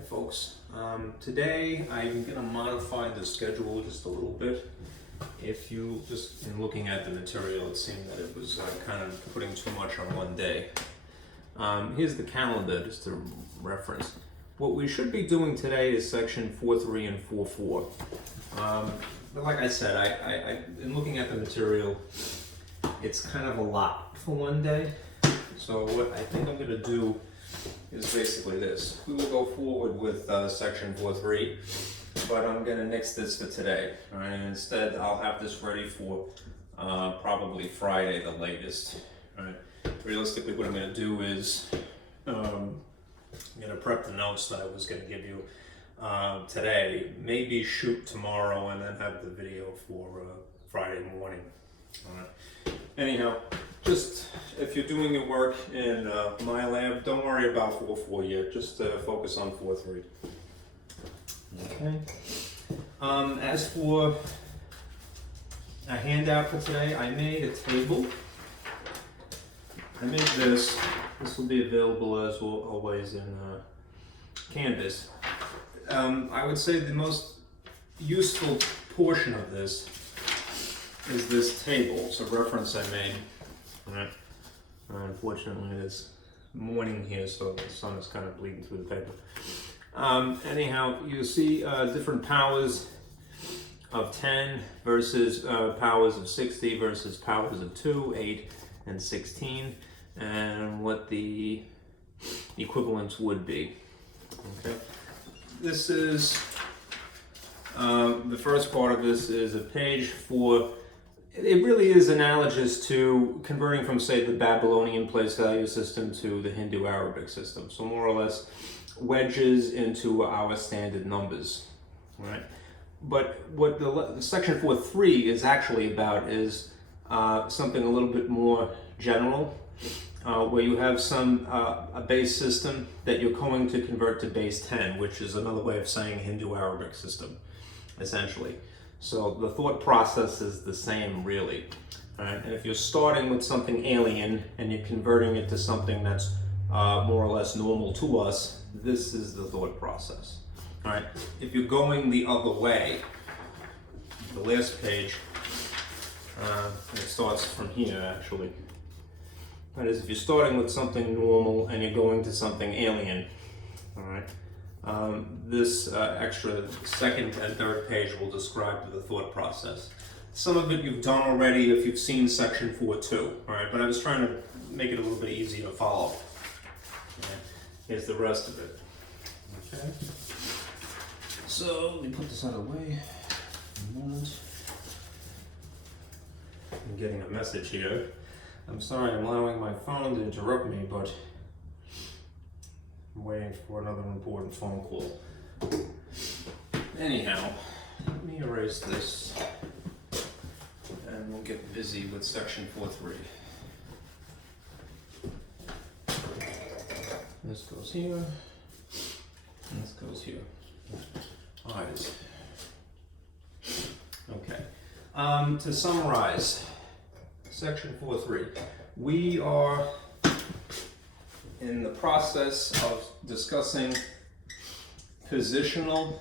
Hi folks. Today I'm going to modify the schedule just a little bit. If you just in looking at the material, it seemed that it was kind of putting too much on one day. Here's the calendar just to reference. What we should be doing today is section 4.3 and 4.4. But like I said, I in looking at the material, it's kind of a lot for one day. So what I think I'm going to do is basically this. We will go forward with section 4.3, but I'm going to nix this for today. All right? And instead, I'll have this ready for probably Friday, the latest. All right? Realistically, what I'm going to do is I'm going to prep the notes that I was going to give you today, maybe shoot tomorrow, and then have the video for Friday morning. All right? Anyhow, just if you're doing your work in my lab, don't worry about 4.4 yet. Just focus on 4.3. Okay. As for a handout for today, I made a table. I made this. This will be available as always in Canvas. I would say the most useful portion of this is this table. It's a reference I made. Right. Unfortunately, it is morning here, so the sun is kind of bleeding through the paper. Anyhow, you see different powers of 10 versus powers of 60 versus powers of 2, 8, and 16, and what the equivalents would be. Okay. This is the first part of this is a page for. It really is analogous to converting from, say, the Babylonian place value system to the Hindu Arabic system. So more or less wedges into our standard numbers, right? But what the section 4.3 is actually about is something a little bit more general, where you have a base system that you're going to convert to base 10, which is another way of saying Hindu Arabic system, essentially. So the thought process is the same, really. Right? And if you're starting with something alien and you're converting it to something that's more or less normal to us, this is the thought process. All right. If you're going the other way, the last page, it starts from here actually. That is, if you're starting with something normal and you're going to something alien, all right. This extra second and third page will describe the thought process. Some of it you've done already if you've seen section 4.2, all right? But I was trying to make it a little bit easier to follow. Okay. Here's the rest of it. Okay. So let me put this out of the way for a moment. I'm getting a message here. I'm sorry I'm allowing my phone to interrupt me, but I'm waiting for another important phone call. Anyhow, let me erase this and we'll get busy with section 4.3. This goes here, and this goes here. Eyes. Okay. To summarize, section 4.3, we are in the process of discussing positional,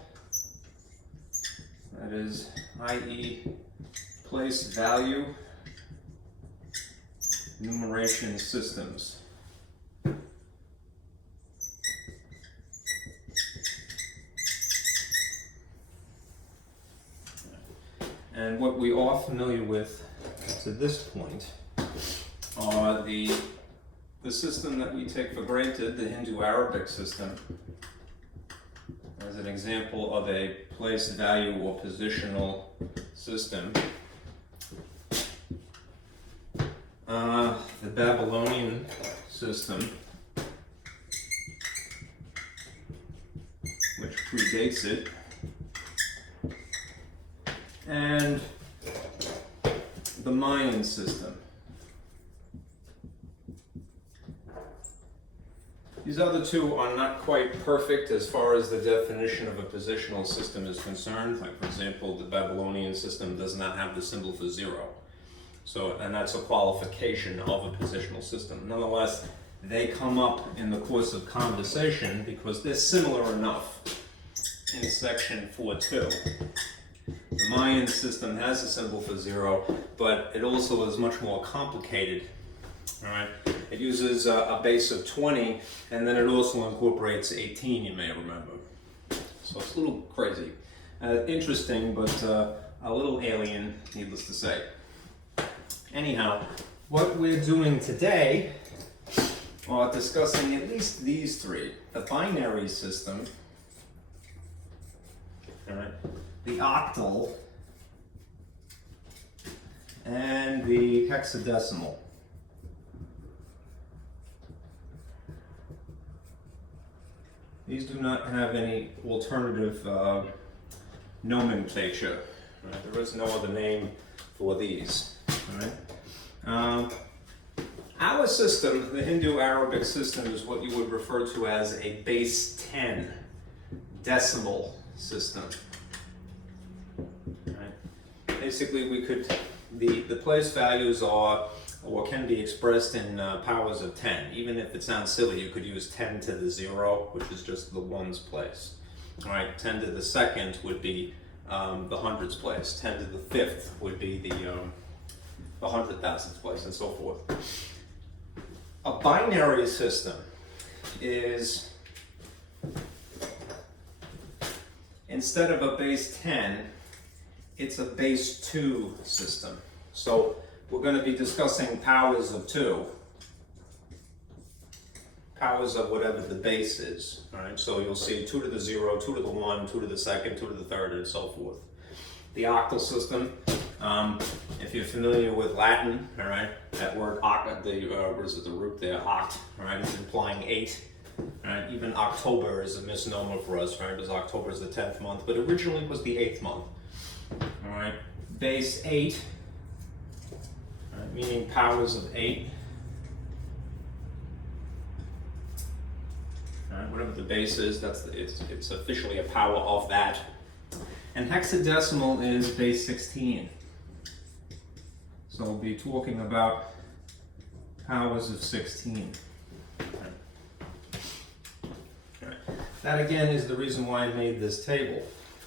that is, i.e. place value numeration systems. And what we are familiar with to this point are the system that we take for granted, the Hindu Arabic system, as an example of a place value or positional system. The Babylonian system, which predates it, and the Mayan system. These other two are not quite perfect as far as the definition of a positional system is concerned. Like, for example, the Babylonian system does not have the symbol for 0. So, and that's a qualification of a positional system. Nonetheless, they come up in the course of conversation because they're similar enough in section 4.2. The Mayan system has a symbol for 0, but it also is much more complicated. All right, it uses a base of 20, and then it also incorporates 18, you may remember. So it's a little crazy. Interesting, but a little alien, needless to say. Anyhow, what we're doing today are discussing at least these three: the binary system, all right, the octal, and the hexadecimal. These do not have any alternative nomenclature. Right? There is no other name for these. Right? Our system, the Hindu-Arabic system, is what you would refer to as a base 10 decimal system. Right? Basically, we could the place values are or can be expressed in powers of 10. Even if it sounds silly, you could use 10 to the 0, which is just the ones place. All right, 10 to the second would be the hundreds place. 10 to the fifth would be the 100,000th place, and so forth. A binary system is, instead of a base 10, it's a base 2 system. So we're going to be discussing powers of 2, powers of whatever the base is. All right, so you'll see 2 to the 0, 2 to the 1, 2 to the second, 2 to the third, and so forth. The octal system, if you're familiar with Latin, all right, that word oct, what is it, the root there, oct, all right, is implying 8. All right, even October is a misnomer for us, right, because October is the 10th month, but originally it was the 8th month. All right, base 8. Meaning powers of 8. Whatever the base is, it's officially a power of that. And hexadecimal is base 16. So we'll be talking about powers of 16. That again is the reason why I made this table.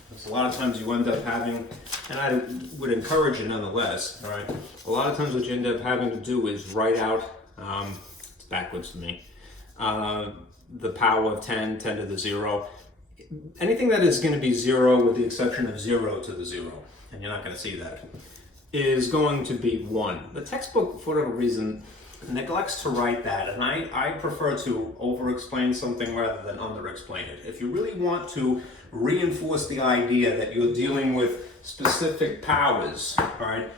Because a lot of times you end up having, and I would encourage it nonetheless, all right? A lot of times what you end up having to do is write out, it's backwards for me, the power of 10, 10 to the 0. Anything that is going to be 0, with the exception of 0 to the 0, and you're not going to see that, is going to be 1. The textbook, for whatever reason, neglects to write that, and I prefer to over-explain something rather than under-explain it. If you really want to reinforce the idea that you're dealing with specific powers, all right,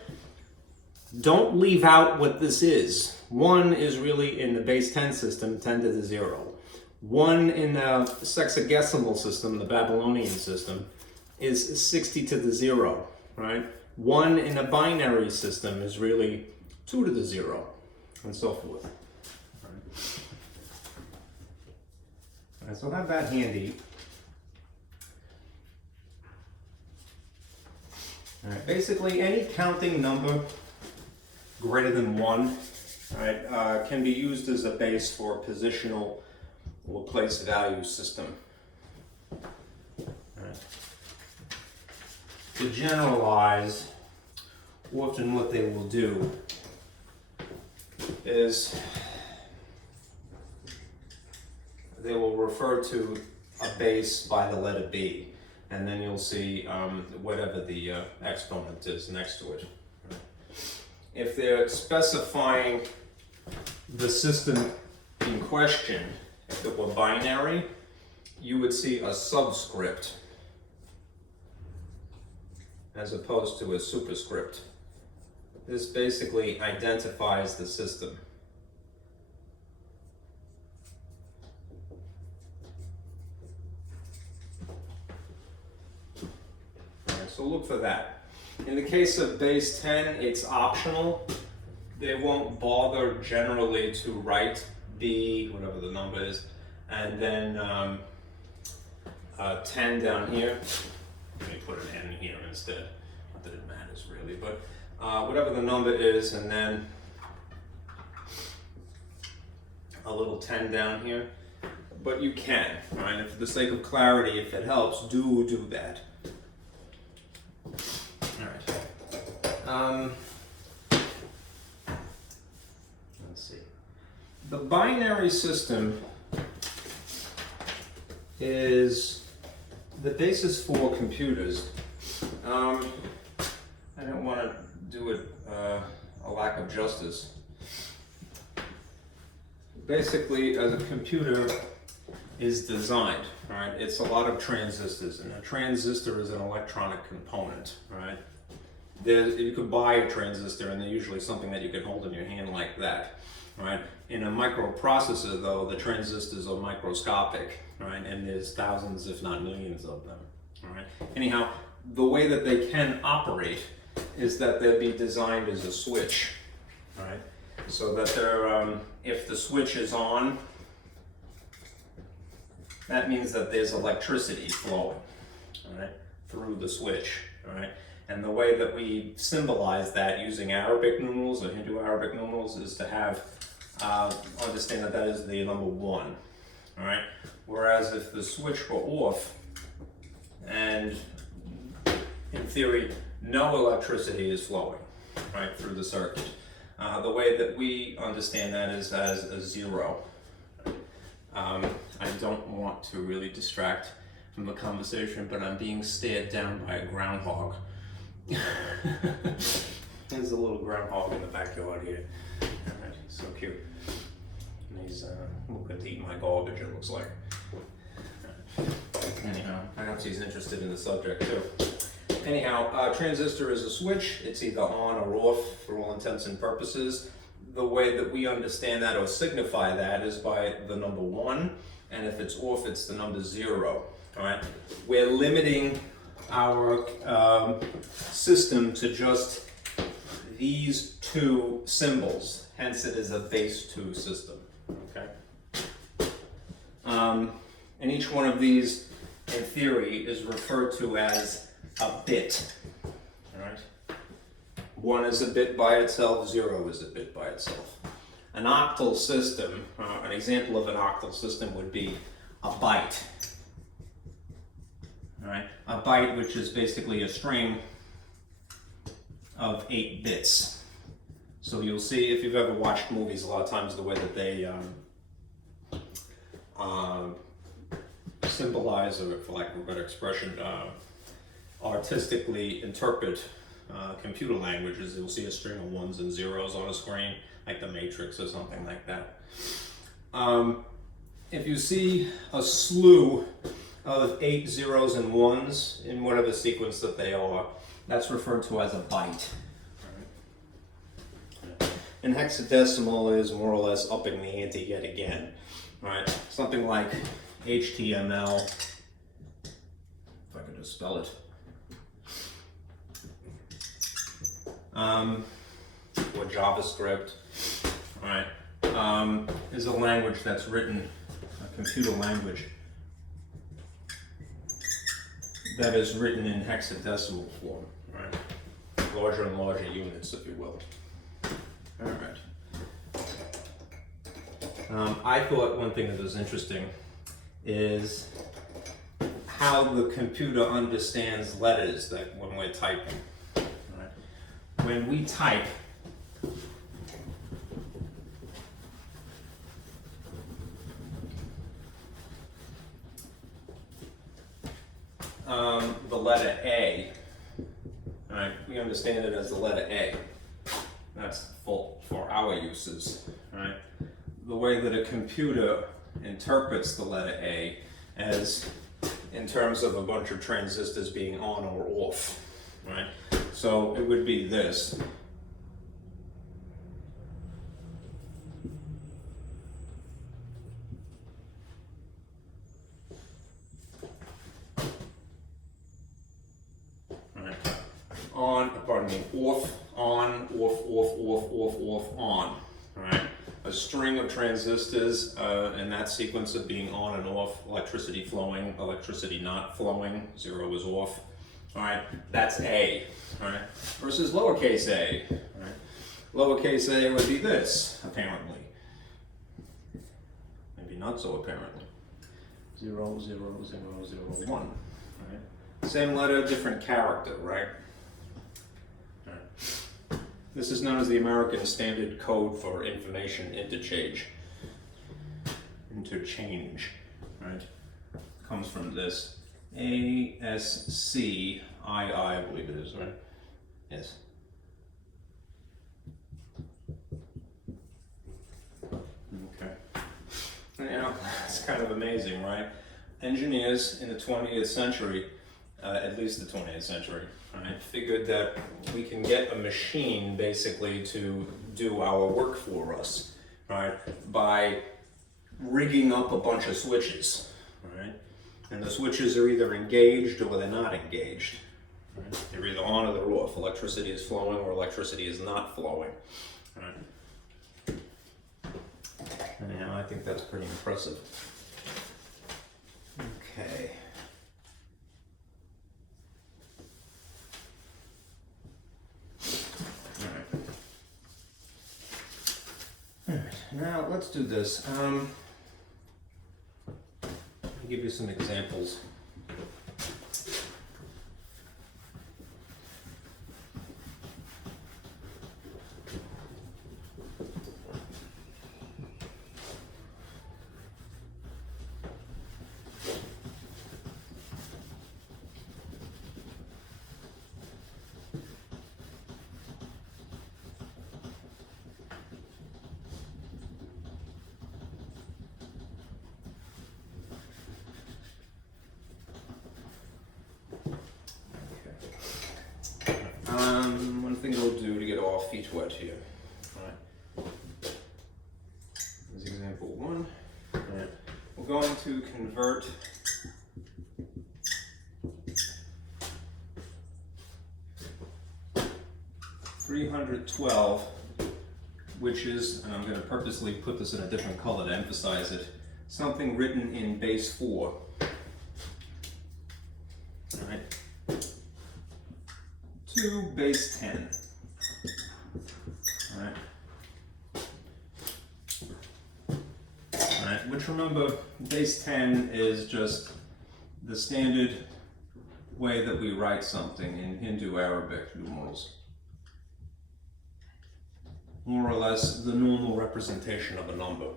don't leave out what this is. 1 is really in the base 10 system, 10 to the 0. 1 in the sexagesimal system, the Babylonian system, is 60 to the 0, right? 1 in a binary system is really 2 to the 0, and so forth. All right, so have that handy. All right, basically, any counting number greater than 1, right, can be used as a base for a positional or place value system. All right. To generalize, often what they will do is they will refer to a base by the letter B, and then you'll see whatever the exponent is next to it. If they're specifying the system in question, if it were binary, you would see a subscript as opposed to a superscript. This basically identifies the system. All right, so look for that. In the case of base 10, it's optional. They won't bother generally to write B, whatever the number is, and then 10 down here. Let me put an N here instead. Not that it matters really, but whatever the number is, and then a little 10 down here, but you can, right? And for the sake of clarity, if it helps, do that. All right. Let's see. The binary system is the basis for computers. I don't want to do it a lack of justice. Basically, as a computer is designed, right? It's a lot of transistors, and a transistor is an electronic component, right? You could buy a transistor, and they're usually something that you can hold in your hand like that, right? In a microprocessor, though, the transistors are microscopic, right? And there's thousands, if not millions of them, all right? Anyhow, the way that they can operate is that they'll be designed as a switch, right? So that they're, if the switch is on, that means that there's electricity flowing, all right, through the switch, all right? And the way that we symbolize that using Arabic numerals or Hindu Arabic numerals is to have, understand that that is the number 1, all right? Whereas if the switch were off and in theory no electricity is flowing, right, through the circuit, the way that we understand that is as a 0. I don't want to really distract from the conversation, but I'm being stared down by a groundhog. There's a little groundhog in the backyard here. Alright, so cute. And he's looking to eat my garbage, it looks like. Anyhow, perhaps he's interested in the subject too. Anyhow, transistor is a switch. It's either on or off for all intents and purposes. The way that we understand that or signify that is by the number 1, and if it's off, it's the number 0. All right, we're limiting our system to just these 2 symbols. Hence, it is a base 2 system. Okay, and each one of these, in theory, is referred to as a bit. All right. 1 is a bit by itself, 0 is a bit by itself. An octal system, an example of an octal system would be a byte. All right, a byte, which is basically a string of 8 bits. So you'll see, if you've ever watched movies, a lot of times the way that they symbolize, or for lack of a better expression, artistically interpret computer languages, you'll see a string of 1s and 0s on a screen, like the Matrix or something like that. If you see a slew of 8 0s and 1s in whatever sequence that they are, that's referred to as a byte. Right. And hexadecimal is more or less upping the ante yet again. Right? Something like HTML, if I could just spell it, or JavaScript, right, is a language that's written, a computer language that is written in hexadecimal form, right? Larger and larger units, if you will. All right. I thought one thing that was interesting is how the computer understands letters that when we're typing. Right? When we type, the letter A, right? We understand it as the letter A. That's for our uses, right? The way that a computer interprets the letter A as in terms of a bunch of transistors being on or off, right? So it would be this. Right. On, pardon me, off, on, off, off, off, off, off, on, right? A string of transistors in that sequence of being on and off, electricity flowing, electricity not flowing, 0 is off. All right, that's A, all right, versus lowercase a. All right? Lowercase a would be this, apparently. Maybe not so apparently. 0, 0, 0, 0, 1. Right? Same letter, different character, right? Right? This is known as the American Standard Code for Information Interchange. Right? Comes from this ASCII, I believe it is, right? Yes. Okay. It's kind of amazing, right? Engineers in the 20th century, at least the 20th century, right, figured that we can get a machine basically to do our work for us, right, by rigging up a bunch of switches, right? And the switches are either engaged or they're not engaged. Right? They're either on or they're off. Electricity is flowing or electricity is not flowing. Right? And I think that's pretty impressive. Okay. All right. Now let's do this. I'll give you some examples. One thing we'll do to get all feet wet here. All right. Here's example 1. All right. We're going to convert $312, which is, and I'm going to purposely put this in a different color to emphasize it, something written in base 4. All right. To base 10. Alright. Alright, which remember, base 10 is just the standard way that we write something in Hindu Arabic numerals. More or less the normal representation of a number.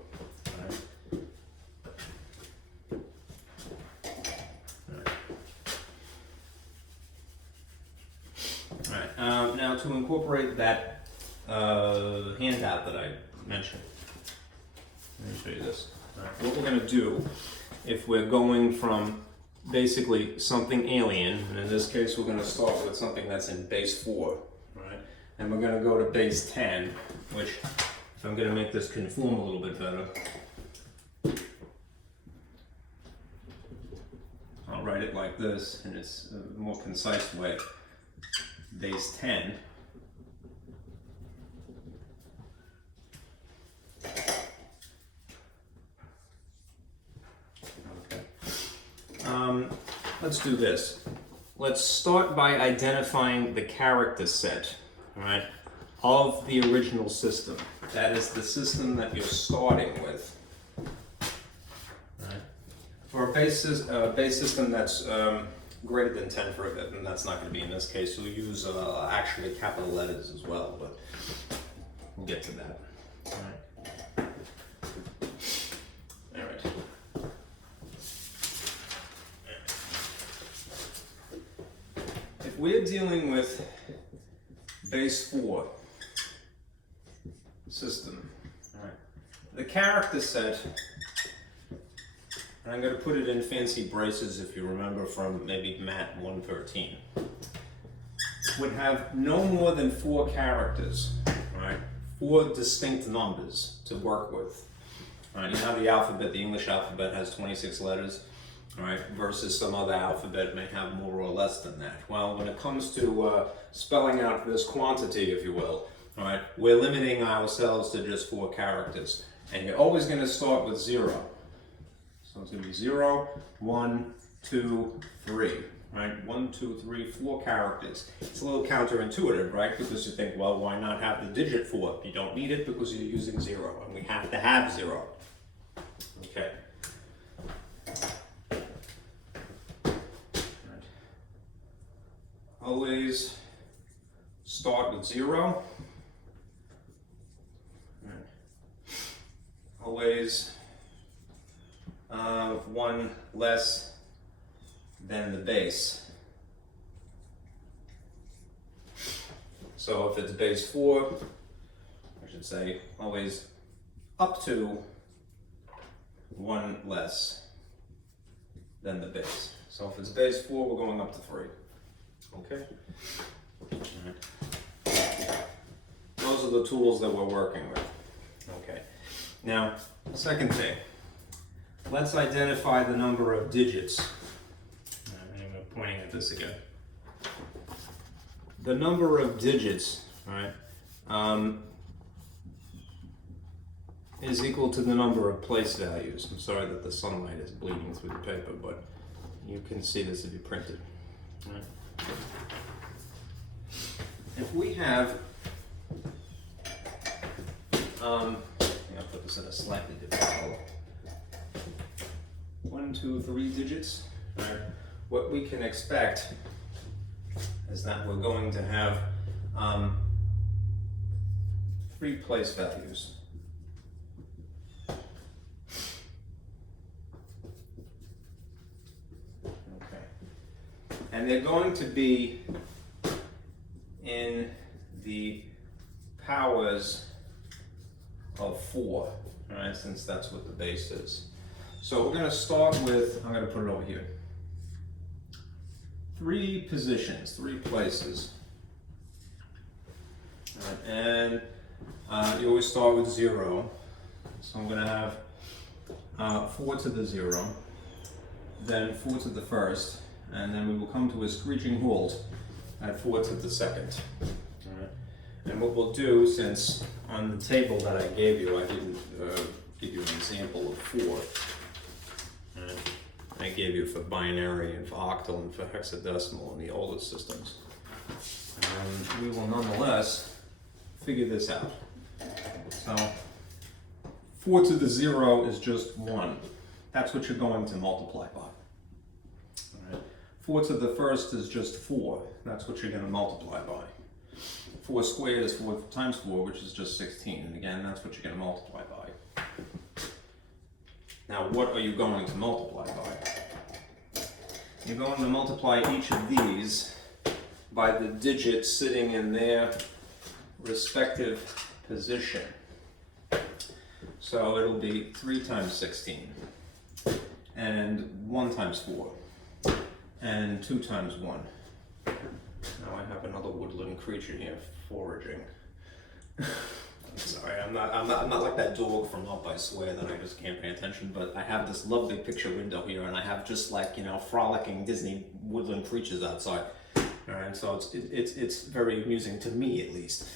Alright. Now to incorporate that handout that I mentioned, let me show you this. Right. What we're going to do, if we're going from basically something alien, and in this case we're going to start with something that's in base 4, right? And we're going to go to base 10, which, if I'm going to make this conform a little bit better, I'll write it like this, and it's a more concise way. Base 10. Okay. Let's do this. Let's start by identifying the character set, right, of the original system. That is the system that you're starting with. Right. For a base system that's greater than 10 for it, and that's not going to be in this case. We'll use actually capital letters as well, but we'll get to that. All right. All right. If we're dealing with base 4 system, all right, the character set, and I'm going to put it in fancy braces if you remember from maybe MAT-114, would have no more than 4 characters, right? 4 distinct numbers to work with. Right? You know the alphabet, the English alphabet has 26 letters, right? Versus some other alphabet may have more or less than that. Well, when it comes to spelling out this quantity, if you will, right, we're limiting ourselves to just 4 characters. And you're always going to start with 0. So it's going to be 0, 1, 2, 3, right? 1, 2, 3, 4 characters. It's a little counterintuitive, right? Because you think, well, why not have the digit 4? You don't need it because you're using 0, and we have to have 0. Okay. Always start with 0. Always 1 less than the base. So if it's base 4, I should say always up to 1 less than the base. So if it's base 4, we're going up to 3. Okay? All right. Those are the tools that we're working with. Okay. Now, second thing, let's identify the number of digits. I'm pointing at this again. The number of digits, right, is equal to the number of place values. I'm sorry that the sunlight is bleeding through the paper, but you can see this if you print it. Right. If we have, I'm going to put this in a slightly different color. 1, 2, 3 digits. Right. What we can expect is that we're going to have 3 place values. Okay. And they're going to be in the powers of 4, right, since that's what the base is. So we're going to start with, I'm going to put it over here, 3 positions, 3 places. Right, and you always start with 0. So I'm going to have 4 to the 0, then 4 to the first, and then we will come to a screeching halt at 4 to the second. All right. And what we'll do, since on the table that I gave you, I didn't give you an example of 4. I gave you for binary and for octal and for hexadecimal in the older systems. We will nonetheless figure this out. So 4 to the 0 is just 1. That's what you're going to multiply by. 4 to the first is just 4. That's what you're going to multiply by. 4 squared is 4 times 4, which is just 16. And again, that's what you're going to multiply by. Now, what are you going to multiply by? You're going to multiply each of these by the digits sitting in their respective position. So it'll be 3 times 16, and 1 times 4. And 2 times 1. Now I have another woodland creature here foraging. I'm sorry, I'm not like that dog from Up, I swear, that I just can't pay attention, but I have this lovely picture window here, and I have just like, you know, frolicking Disney woodland creatures outside. Alright, so it's very amusing to me, at least.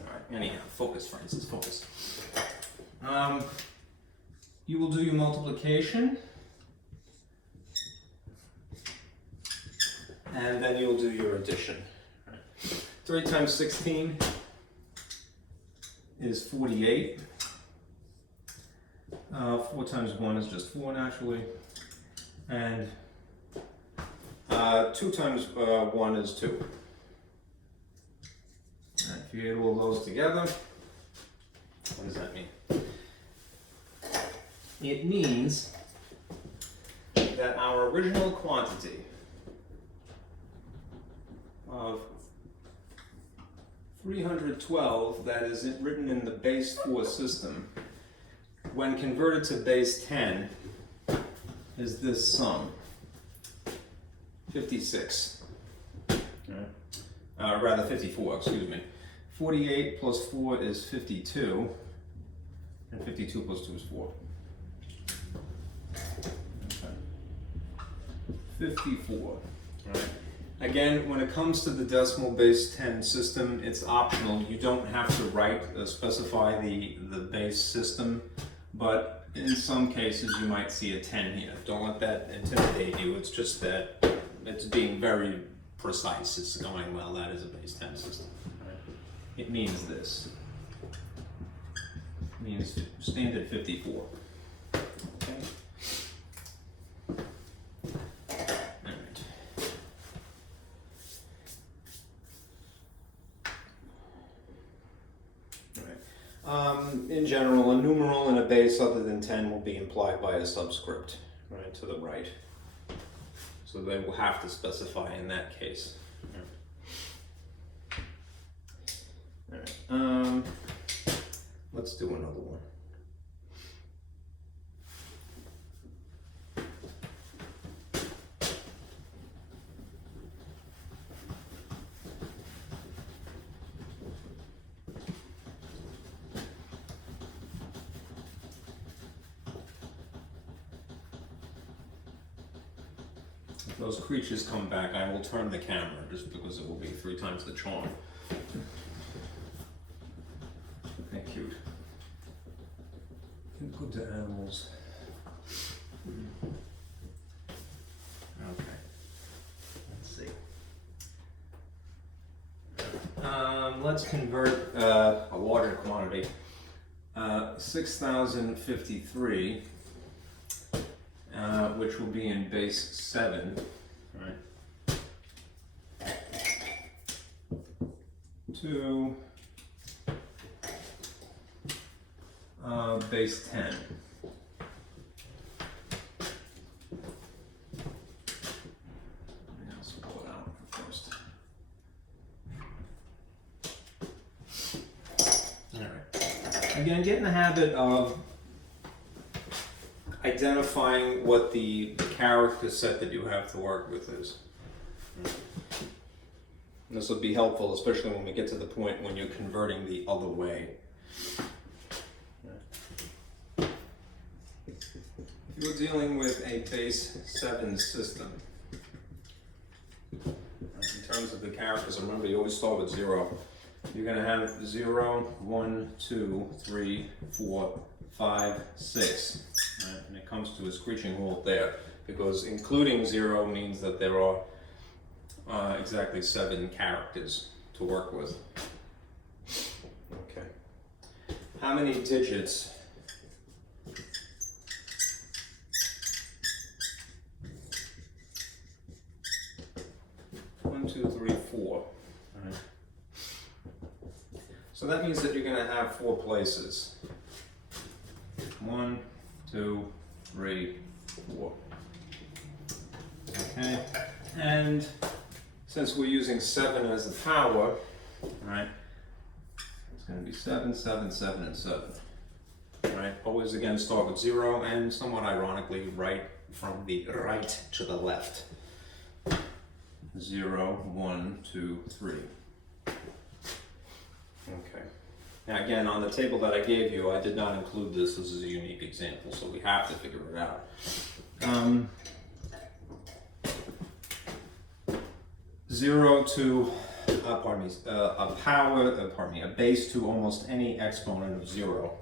Alright, anyhow, focus, Francis, focus. You will do your multiplication. And then you'll do your addition. 3 times 16 is 48. 4 times 1 is just 4 naturally. And 2 times 1 is 2. All right, if you add all those together, what does that mean? It means that our original quantity of 312 that is written in the base 4 system, when converted to base 10, is this sum, 56. Rather 54, excuse me. 48 plus 4 is 52, and 52 plus 2 is 4. Okay. 54. Right. Again, when it comes to the decimal base 10 system, it's optional. You don't have to specify the base system, but in some cases you might see a 10 here. Don't let that intimidate you. It's just that it's being very precise. It's going, well, that is a base 10 system. Right? It means this. It means standard 54. Okay. In general, a numeral and a base other than 10 will be implied by a subscript, right, to the right. So they will have to specify in that case. All right. Let's do another one. If those creatures come back, I will turn the camera just because it will be 3 times the charm. They're cute. Good to animals. Okay. Let's see. Let's convert a larger quantity. 6,053. Which will be in base 7, right? To base 10. Let's pull it out first. All right. Again, get in the habit of identifying what the character set that you have to work with is. And this will be helpful, especially when we get to the point when you're converting the other way. If you're dealing with a base 7 system, in terms of the characters, remember you always start with 0. You're going to have 0, 1, 2, 3, 4, 5, 6. Right? And it comes to a screeching halt there, because including 0 means that there are exactly 7 characters to work with. Okay. How many digits? One, two, three, 4. All right. So that means that you're going to have 4 places. 1, 2, 3, 4. Okay, and since we're using 7 as the power, right, it's going to be 7, 7, 7, and 7. Right, always again start with 0, and somewhat ironically, right from the right to the left. 0, 1, 2, 3. Okay. Now again, on the table that I gave you, I did not include this. This is a unique example, so we have to figure it out. 0 to, a base to almost any exponent of 0.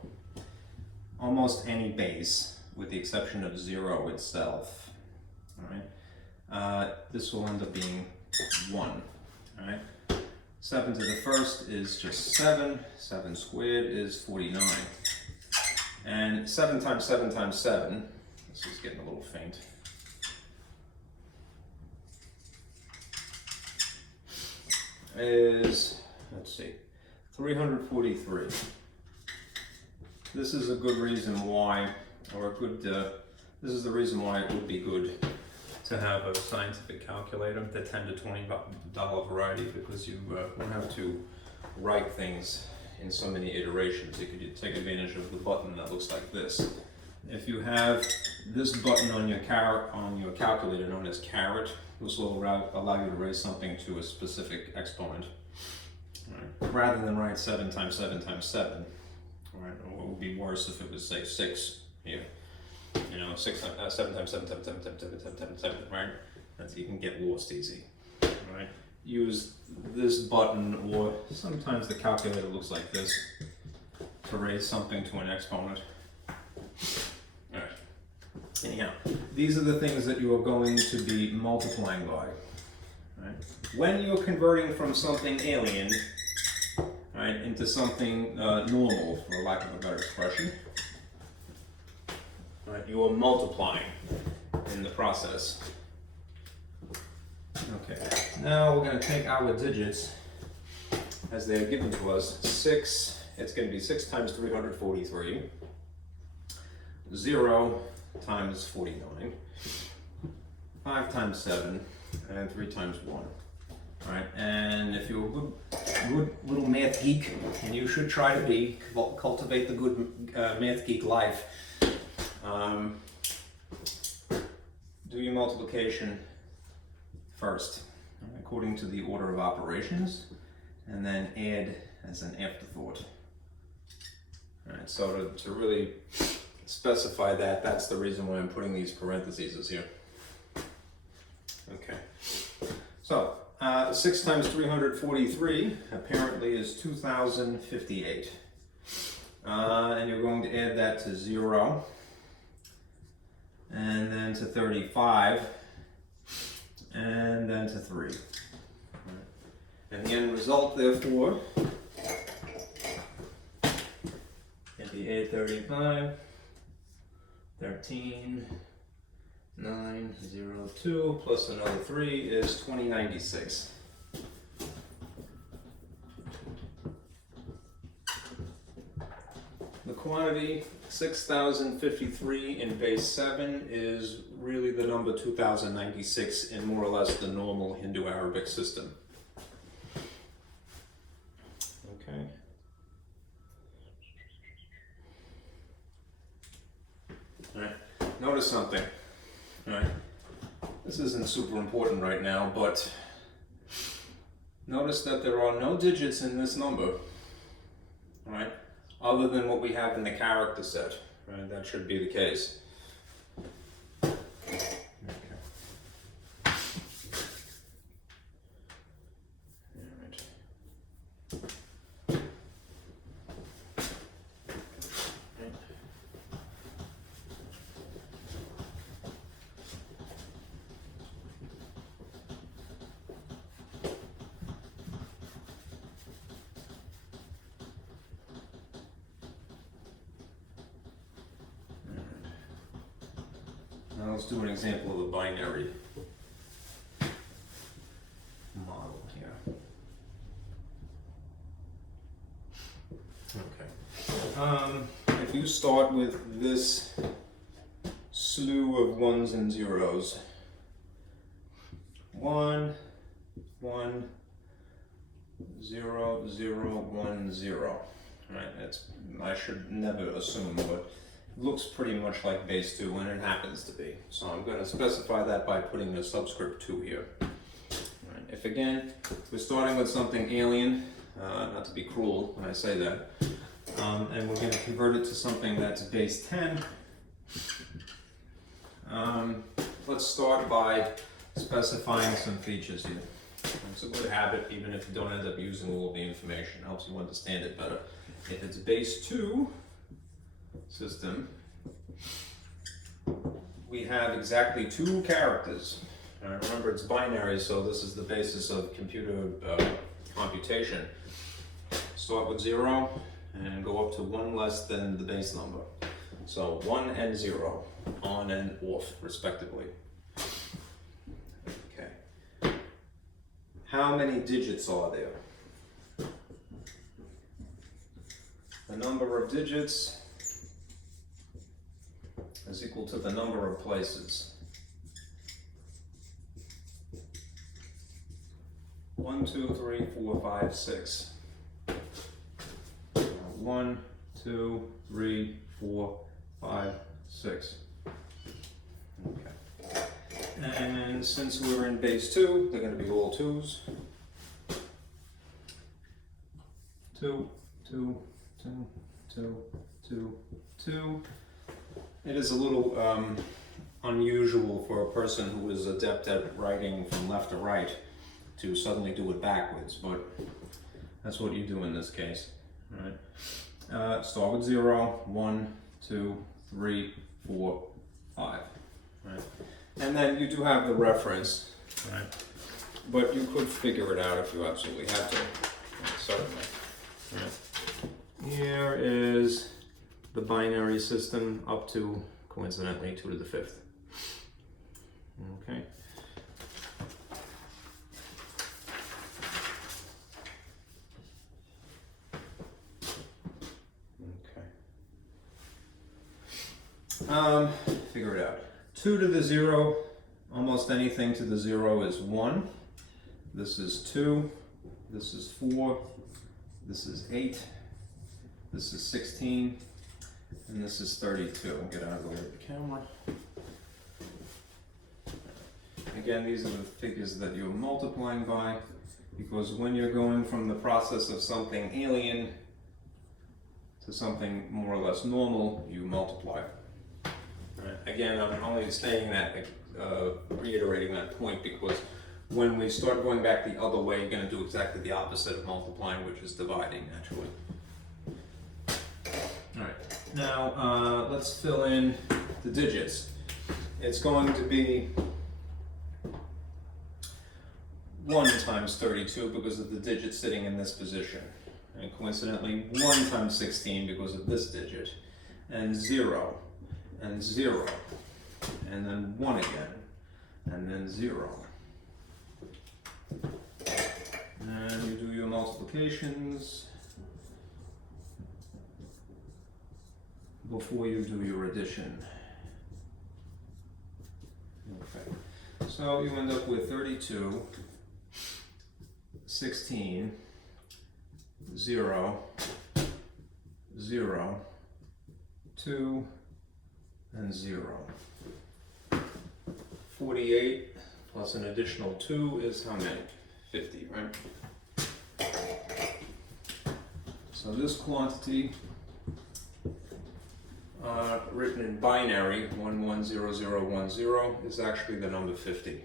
Almost any base, with the exception of 0 itself. All right. This will end up being 1. All right. 7 to the first is just 7. 7 squared is 49. And 7 times 7 times 7, this is getting a little faint. Is, let's see, 343. This is a good reason why, or a good, this is the reason why it would be good to have a scientific calculator, the $10 to $20 variety, because you won't have to write things in so many iterations. You could take advantage of the button that looks like this. If you have this button on your calculator known as caret, this will allow you to raise something to a specific exponent. Right. Rather than write 7 times 7 times 7. Right. Or it would be worse if it was, say, 6 here. You know, 7 times 7 times 7 times 7 times 7 times 7, right? That's, you can get lost easy. Right. Use this button, or sometimes the calculator looks like this, to raise something to an exponent. Alright. Anyhow, these are the things that you are going to be multiplying by. Right? When you're converting from something alien, right, into something normal, for lack of a better expression, right, Right? You are multiplying in the process. Okay, now we're going to take our digits as they are given to us. 6, it's going to be 6 times 343, 0 times 49, 5 times 7, and 3 times 1. All right, and if you're a good little math geek, and you should try to be, cultivate the good math geek life, do your multiplication first, according to the order of operations, and then add as an afterthought. All right, so to really specify that, that's the reason why I'm putting these parentheses here. Okay, so 6 times 343 apparently is 2058. And you're going to add that to 0, and then to 35, and then to 3. And the end result, therefore, can be 835, 13, 902 plus another 3 is 2096. The quantity 6053 in base 7 is really the number 2096 in more or less the normal Hindu-Arabic system. Okay. All right. Notice something. All right. This isn't super important right now, but notice that there are no digits in this number. All right. Other than what we have in the character set, right? That should be the case. Now let's do an example of a binary model here. Okay. If you start with this slew of 1s and 0s, 1, 1, 0, 0, 1, 0. Right? I should never assume, but looks pretty much like base 2 when it happens to be. So I'm going to specify that by putting a subscript 2 here. Right. If again, we're starting with something alien, not to be cruel when I say that, and we're going to convert it to something that's base 10, let's start by specifying some features here. It's a good habit, even if you don't end up using all the information. It helps you understand it better. If it's base 2, system, we have exactly 2 characters. Remember, it's binary, so this is the basis of computer computation. Start with 0 and go up to 1 less than the base number. So 1 and 0, on and off, respectively. Okay. How many digits are there? The number of digits is equal to the number of places. 1, 2, 3, 4, 5, 6. 1, 2, 3, 4, 5, 6. Okay. And since we're in base 2, they're going to be all 2s. 2, 2, 2, 2, 2, 2. It is a little unusual for a person who is adept at writing from left to right to suddenly do it backwards, but that's what you do in this case. All right. Start with 0, 1, 2, 3, 4, 5. Right. And then you do have the reference, right? But you could figure it out if you absolutely had to. Right, certainly. Right. Here is the binary system up to coincidentally 2 to the 5th. Okay. Figure it out. 2 to the 0, almost anything to the 0 is 1. This is 2, this is 4, this is 8, this is 16, and this is 32. I'll get out of the way of the camera. Again, these are the figures that you're multiplying by, because when you're going from the process of something alien to something more or less normal, you multiply. Right. Again, I'm only saying that, reiterating that point, because when we start going back the other way, you're going to do exactly the opposite of multiplying, which is dividing, naturally. Alright, now let's fill in the digits. It's going to be 1 times 32 because of the digit sitting in this position. And coincidentally, 1 times 16 because of this digit. And 0. And 0, and then 1 again, and then 0. And you do your multiplications before you do your addition. Okay, so you end up with 32, 16, 0, 0, 2, and 0. 48 plus an additional 2 is how many? 50, right? So this quantity, written in binary, 110010, is actually the number 50.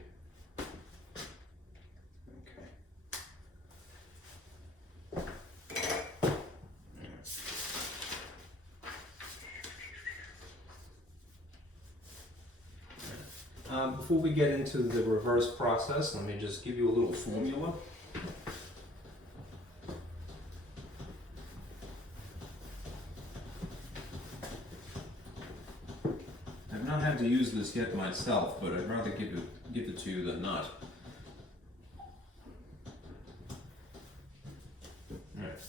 Before we get into the reverse process, let me just give you a little formula. I've not had to use this yet myself, but I'd rather give it to you than not. All right.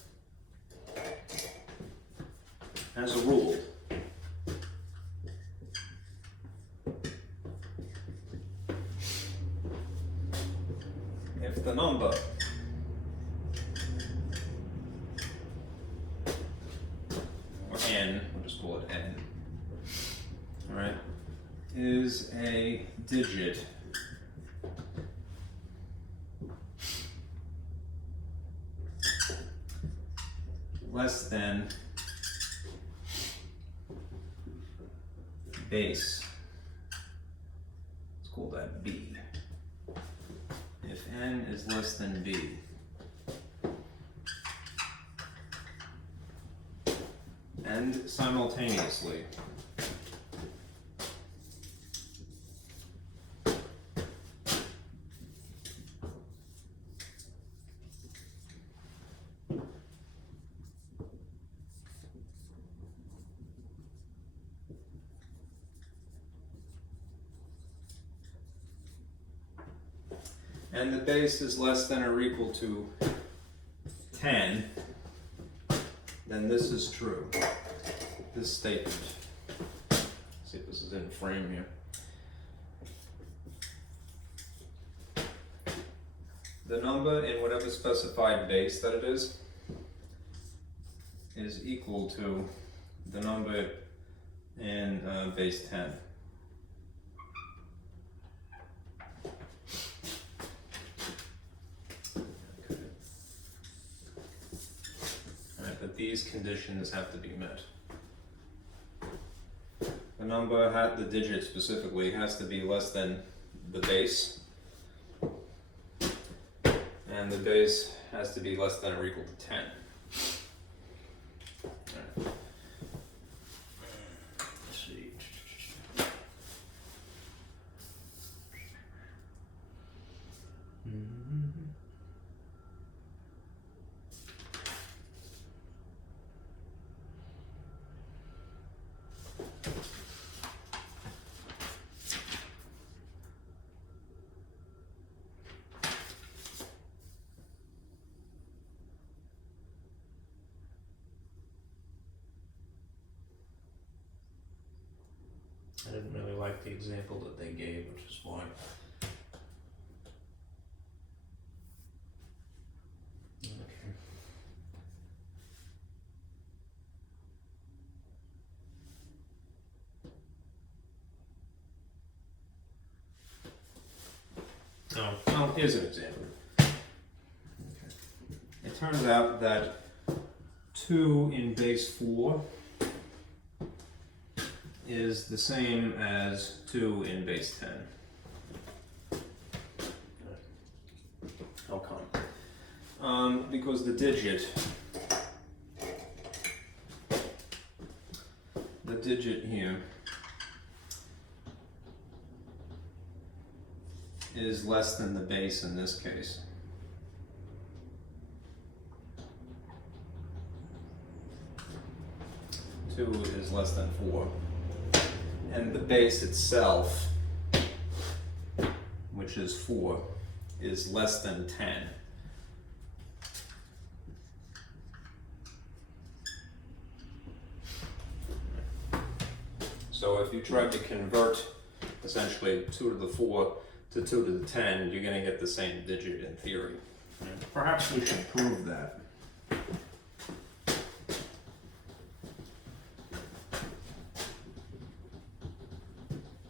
As a rule, the number or n, we'll just call it n, all right, is a digit less than base, let's call that b. If n is less than b, and simultaneously and the base is less than or equal to 10, then this is true. This statement. Let's see if this is in frame here. The number in whatever specified base that it is equal to the number in base 10. These conditions have to be met. The number, the digit specifically, has to be less than the base, and the base has to be less than or equal to 10. Right. Let's see. didn't really like the example that they gave, which is why. Okay. Oh, well, here's an example. Okay. It turns out that 2 in base 4 is the same as 2 in base 10. How come? Because the digit here is less than the base in this case. Two is less than 4. And the base itself, which is 4, is less than 10. So if you try to convert essentially 2 to the 4 to 2 to the 10, you're going to get the same digit in theory. Perhaps we should prove that.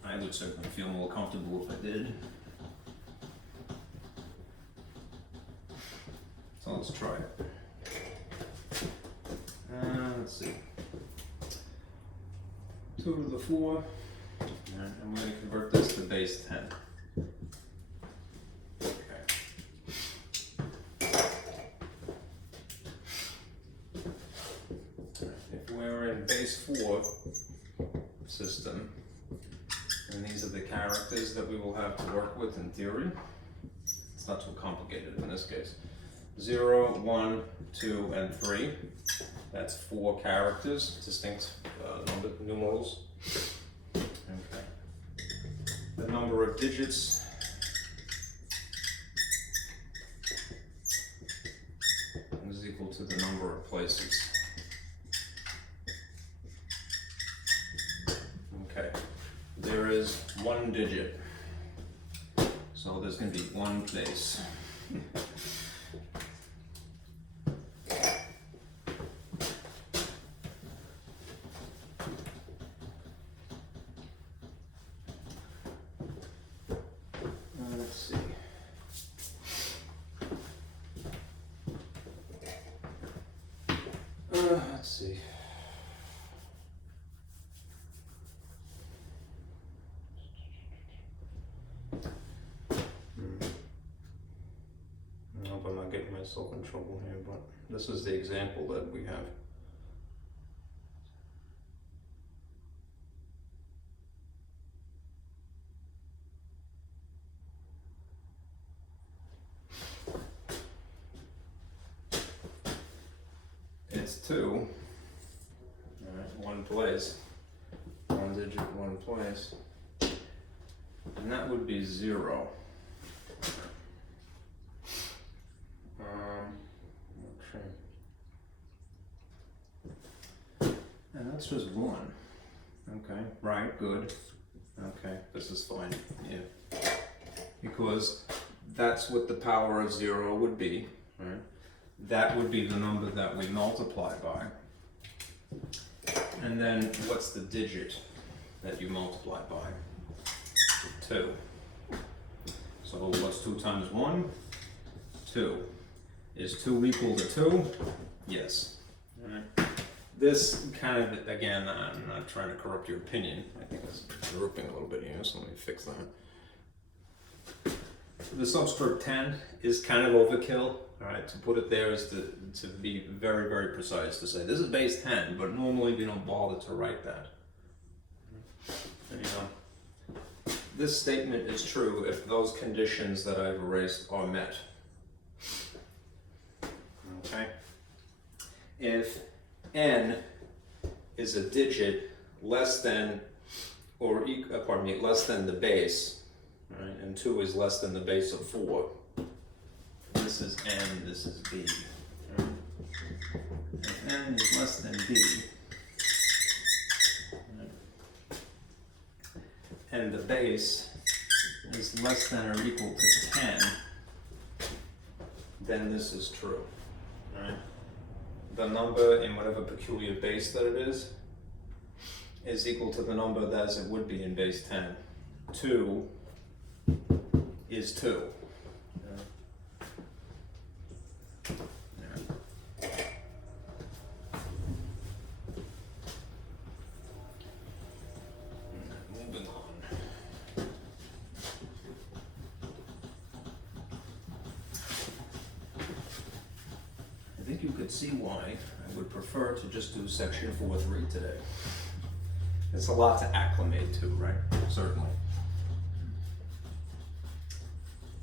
I would certainly feel more comfortable if I did. So let's try it. Let's see. 2 to the 4, and I'm going to convert this to base 10. If we're in base 4 system, and these are the characters that we will have to work with in theory, it's not too complicated in this case. 0, 1, 2, and 3. That's 4 characters, distinct numerals. Okay. The number of digits is equal to the number of places. Okay. There is 1 digit, so there's going to be 1 place. Let's see. Let's see. I hope I'm not getting myself in trouble here, but this is the example that we have. It's 2, all right, 1 place, 1 digit, 1 place, and that would be 0. Okay, and that's just 1. Okay, right, good. Okay, this is fine, yeah, because that's what the power of 0 would be, right? That would be the number that we multiply by. And then what's the digit that you multiply by? 2. So what's 2 times 1? 2. Is 2 equal to 2? Yes. All right. This kind of, again, I'm not trying to corrupt your opinion. I think it's drooping a little bit here, so let me fix that. The subscript 10 is kind of overkill. All right, to put it there is to be very, very precise, to say this is base 10, but normally we don't bother to write that. Anyhow, this statement is true if those conditions that I've erased are met. Okay? If n is a digit less than or less than the base, right, and 2 is less than the base of 4. This is n, this is b. Right? If n is less than b, right, and the base is less than or equal to 10, then this is true, right? The number in whatever peculiar base that it is equal to the number that as it would be in base 10. 2 is 2. Moving on. I think you could see why I would prefer to just do section 4.3 today. It's a lot to acclimate to, right? Certainly.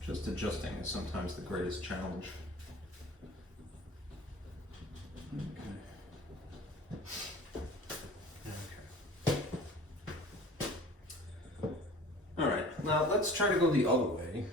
Just adjusting is sometimes the greatest challenge. Okay. All right, now let's try to go the other way.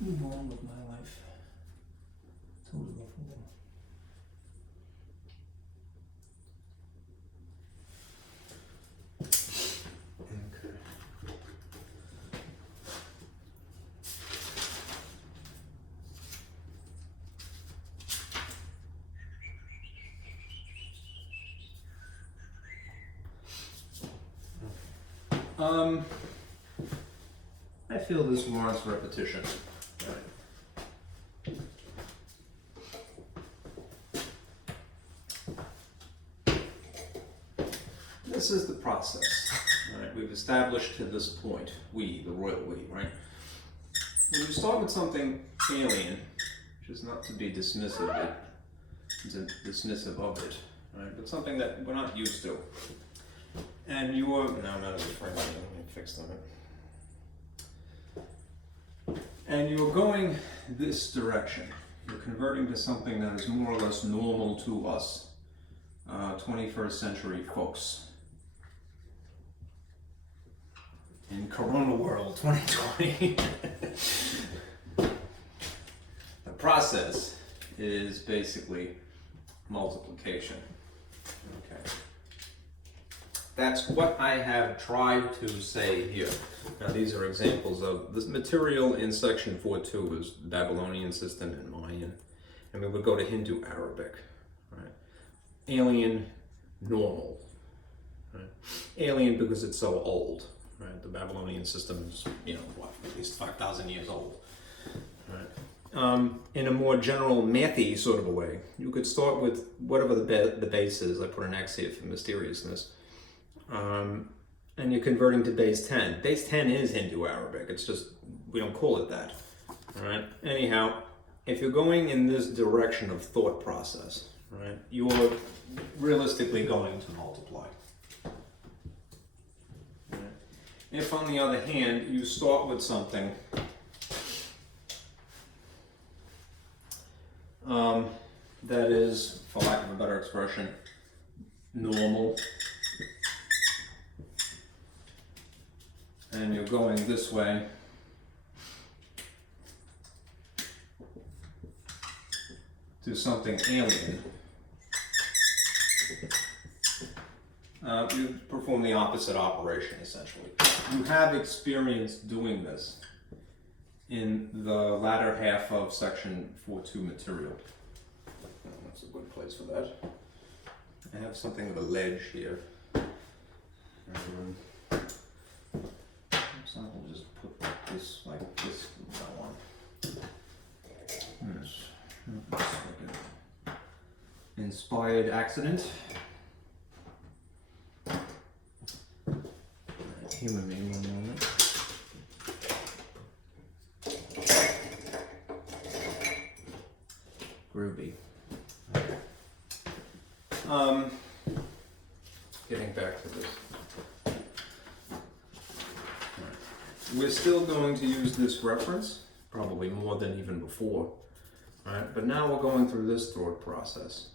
Move on with my life. Totally fool. Okay. I feel this warrants repetition. This is the process, right? We've established to this point, we, the royal we, right? When you start with something alien, which is not to be dismissive of it, right? But something that we're not used to. And you are, no, not as a friend, let me fix that. And you're going this direction. You're converting to something that is more or less normal to us, 21st century folks. In Corona World 2020. The process is basically multiplication. Okay. That's what I have tried to say here. Now these are examples of this material in section 4.2 is Babylonian system and Mayan. And we would go to Hindu Arabic. Right? Alien, normal. Right? Alien because it's so old. Right? The Babylonian system is, at least 5,000 years old. Right? In a more general mathy sort of a way, you could start with whatever the base is. I put an X here for mysteriousness. And you're converting to base 10. Base 10 is Hindu Arabic. It's just, we don't call it that. All right? Anyhow, if you're going in this direction of thought process, right, you are realistically going to multiply. If, on the other hand, you start with something that is, for lack of a better expression, normal, and you're going this way, to something alien, you perform the opposite operation, essentially. You have experience doing this in the latter half of section 4.2 material. That's a good place for that. I have something of a ledge here. So we'll just put this like this from now on. Yes. Like an inspired accident. Humor me one moment. Groovy. Okay. Getting back to this. We're still going to use this reference, probably more than even before, right? But now we're going through this thought process.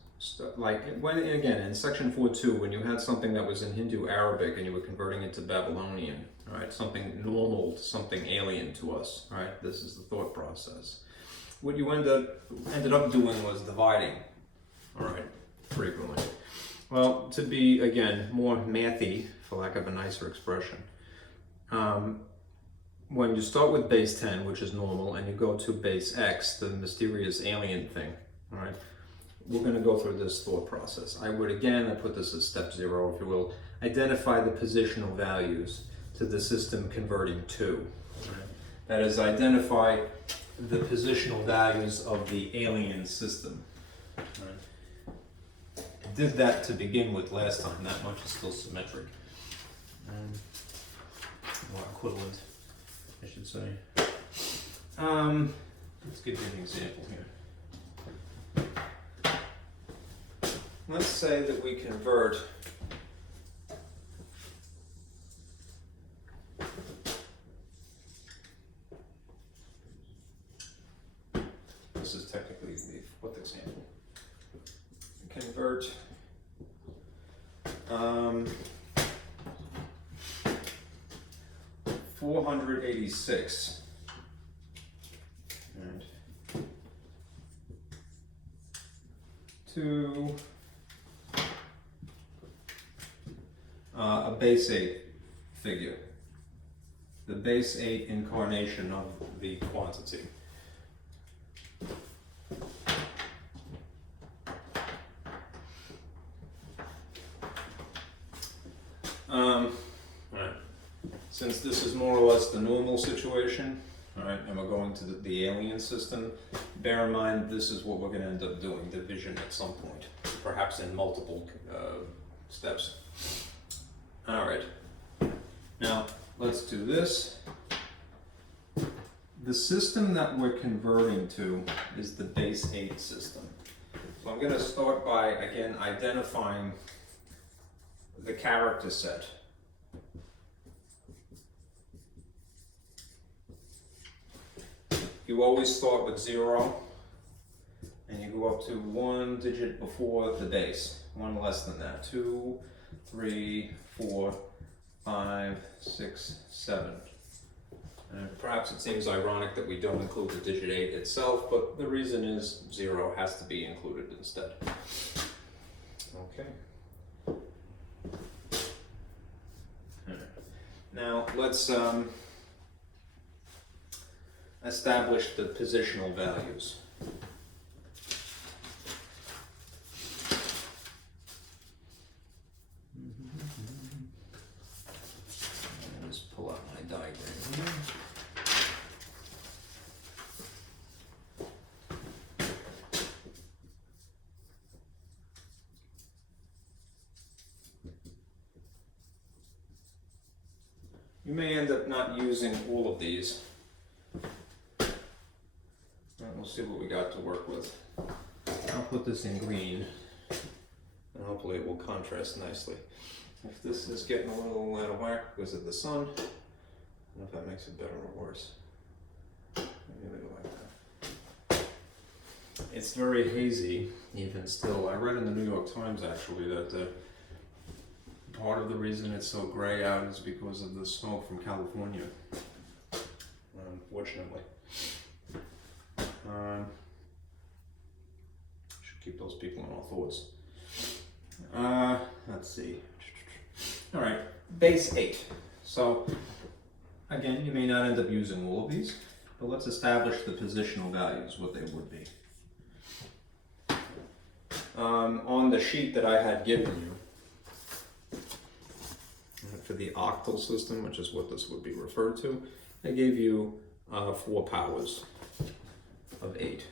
like when, again, in section 4.2, when you had something that was in Hindu Arabic and you were converting it to Babylonian, right? Something normal to something alien to us, right? This is the thought process. What you ended up doing was dividing, all right, frequently. Well, to be, again, more mathy, for lack of a nicer expression, when you start with base 10, which is normal, and you go to base x, the mysterious alien thing, all right, we're going to go through this thought process. I put this as step 0, if you will, identify the positional values to the system converting to. Right? That is, identify the positional values of the alien system. Right? I did that to begin with last time. That much is still symmetric. Or equivalent, I should say. Let's give you an example here. Let's say that we convert this is technically the fourth example. Convert 486 and to a base 8 figure, the base 8 incarnation of the quantity. Right. Since this is more or less the normal situation, all right, and we're going to the alien system, bear in mind this is what we're going to end up doing, division at some point, perhaps in multiple steps. All right, now let's do this. The system that we're converting to is the base 8 system. So I'm going to start by, again, identifying the character set. You always start with 0, and you go up to 1 digit before the base, 1 less than that, 2, 3, 4, 5, 6, 7. And perhaps it seems ironic that we don't include the digit 8 itself, but the reason is 0 has to be included instead. Okay. Now let's establish the positional values. Let's pull out my diagram here. You may end up not using all of these. We'll see what we got to work with. I'll put this in green, and hopefully it will contrast nicely. If this is getting a little out of whack because of the sun, I don't know if that makes it better or worse. Maybe leave it like that. It's very hazy, even still. I read in the New York Times, actually, that part of the reason it's so gray out is because of the smoke from California, unfortunately. Should keep those people in our thoughts. Let's see. All right, base 8. So again, you may not end up using all of these, but let's establish the positional values, what they would be. On the sheet that I had given you, for the octal system, which is what this would be referred to, I gave you 4 powers of 8.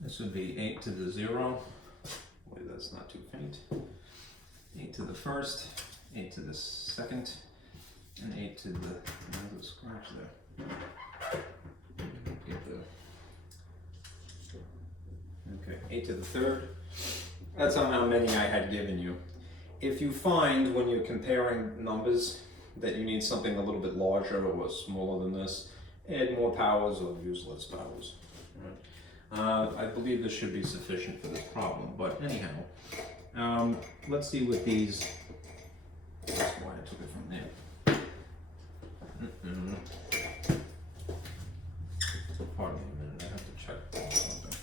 This would be 8 to the 0. Wait, that's not too faint. 8 to the first, 8 to the second, and 8 to the, there's a scratch there. Get the, okay, 8 to the third. That's on how many I had given you. If you find when you're comparing numbers that you need something a little bit larger or smaller than this, add more powers or use less powers. Right? I believe this should be sufficient for this problem, but anyhow, let's see what these, that's why I took it from there. Pardon me a minute, I have to check something.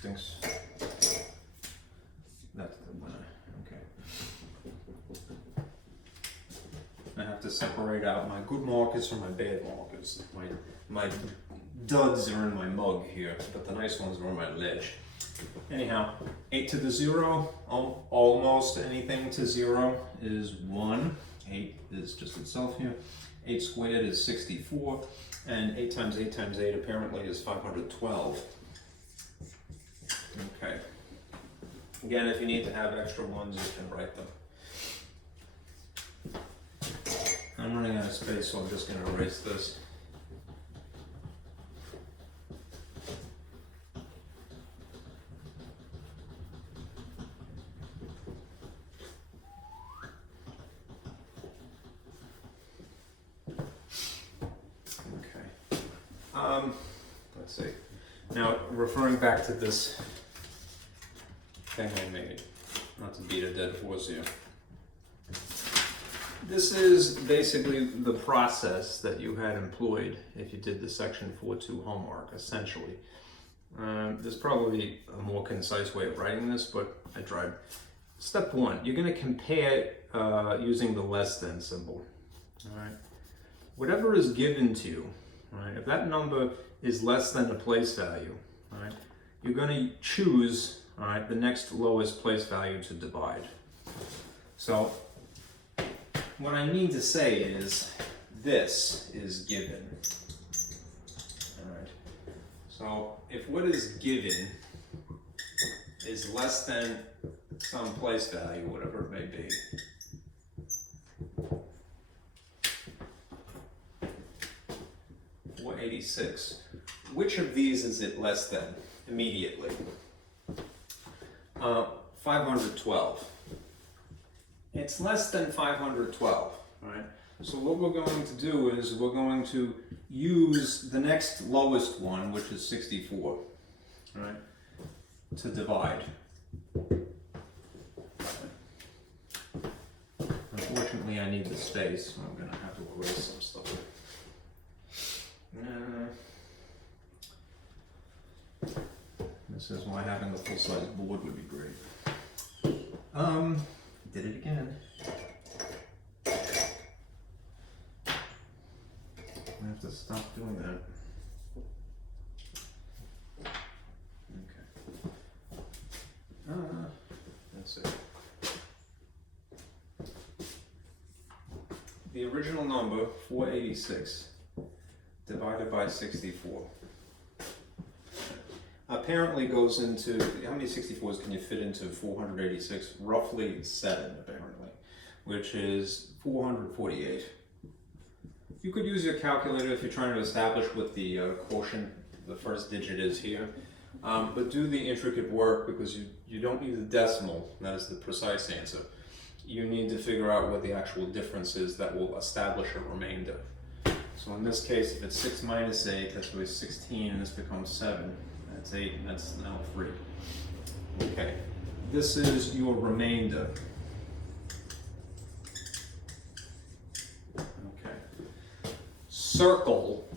Stinks. That's the winner, okay. I have to separate out my good markers from my bad markers. My duds are in my mug here, but the nice ones are on my ledge. Anyhow, 8 to the 0, almost anything to 0 is 1. 8 is just itself here. 8 squared is 64, and 8 times 8 times 8 apparently is 512. Okay. Again, if you need to have extra ones, you can write them. I'm running out of space, so I'm just going to erase this. Let's see. Now, referring back to this thing I made, not to beat a dead horse here. This is basically the process that you had employed if you did the Section 4.2 homework, essentially. There's probably a more concise way of writing this, but I tried. Step 1, you're going to compare using the less than symbol. All right. Whatever is given to you, right, if that number is less than a place value, right, you're going to choose, all right, the next lowest place value to divide. So what I mean to say is this is given. All right. So if what is given is less than some place value, whatever it may be, .86. Which of these is it less than immediately? 512. It's less than 512, right? So what we're going to do is we're going to use the next lowest one, which is 64, right, to divide. Unfortunately, I need the space, so I'm going to have to erase some stuff. This is why having a full-size board would be great. Did it again. I have to stop doing that. Okay. Let's see. The original number, 486, divided by 64. Apparently goes into, how many 64s can you fit into 486? Roughly 7, apparently, which is 448. You could use your calculator if you're trying to establish what the quotient, the first digit is here. But do the intricate work, because you don't need the decimal, that is the precise answer. You need to figure out what the actual difference is that will establish a remainder. So in this case, if it's 6 minus 8, that's really 16, and this becomes 7. That's 8, and that's now 3. Okay, this is your remainder. Okay, circle.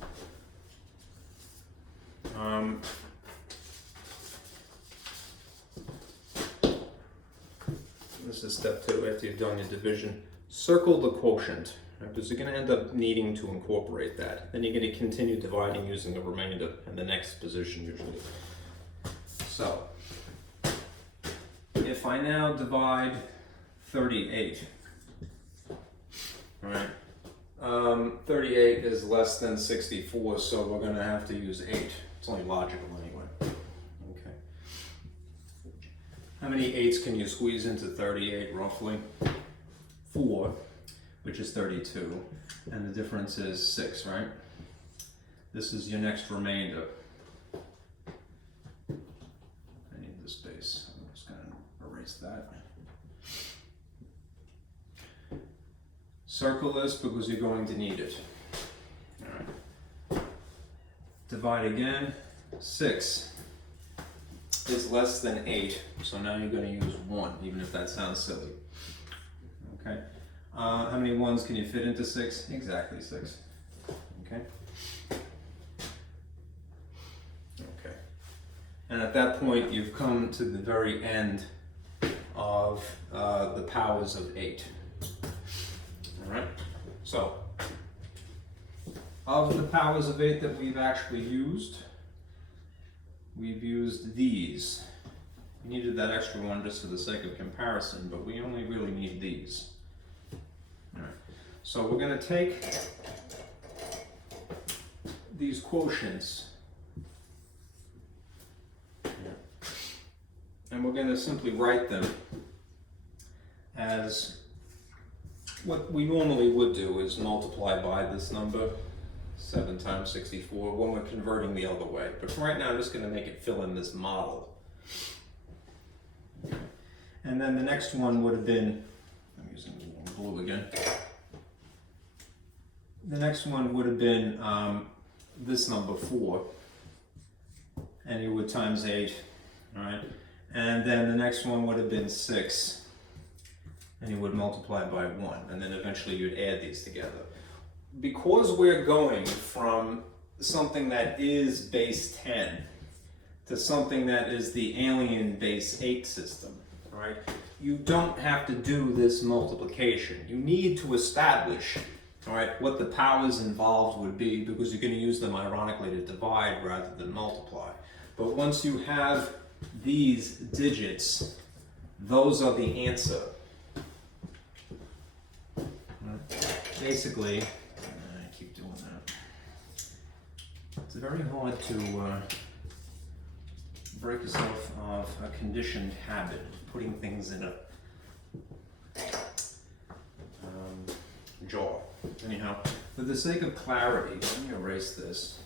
This is step 2 after you've done your division. Circle the quotient, right, because you're going to end up needing to incorporate that. Then you're going to continue dividing using the remainder in the next position usually. So, if I now divide 38, all right, 38 is less than 64, so we're going to have to use 8. It's only logical anyway. Okay. How many 8s can you squeeze into 38 roughly? 4, which is 32, and the difference is 6, right? This is your next remainder. I need the space. I'm just going to erase that. Circle this because you're going to need it. All right. Divide again. 6 is less than 8, so now you're going to use 1, even if that sounds silly. Okay. How many 1s can you fit into 6? Exactly 6. Okay. Okay. And at that point, you've come to the very end of the powers of 8. All right. So, of the powers of 8 that we've actually used, we've used these. We needed that extra one just for the sake of comparison, but we only really need these. All right. So we're going to take these quotients and we're going to simply write them as what we normally would do is multiply by this number, 7 times 64, when we're converting the other way. But for right now, I'm just going to make it fill in this model. And then the next one would have been, I'm using blue again. The next one would have been this number 4, and you would times 8, all right? And then the next one would have been 6, and you would multiply by 1, and then eventually you'd add these together. Because we're going from something that is base 10 to something that is the alien base 8 system, right? You don't have to do this multiplication. You need to establish, all right, what the powers involved would be, because you're going to use them ironically to divide rather than multiply. But once you have these digits, those are the answer. Basically, I keep doing that. It's very hard to break yourself of a conditioned habit of putting things in a jar. Anyhow, for the sake of clarity, let me erase this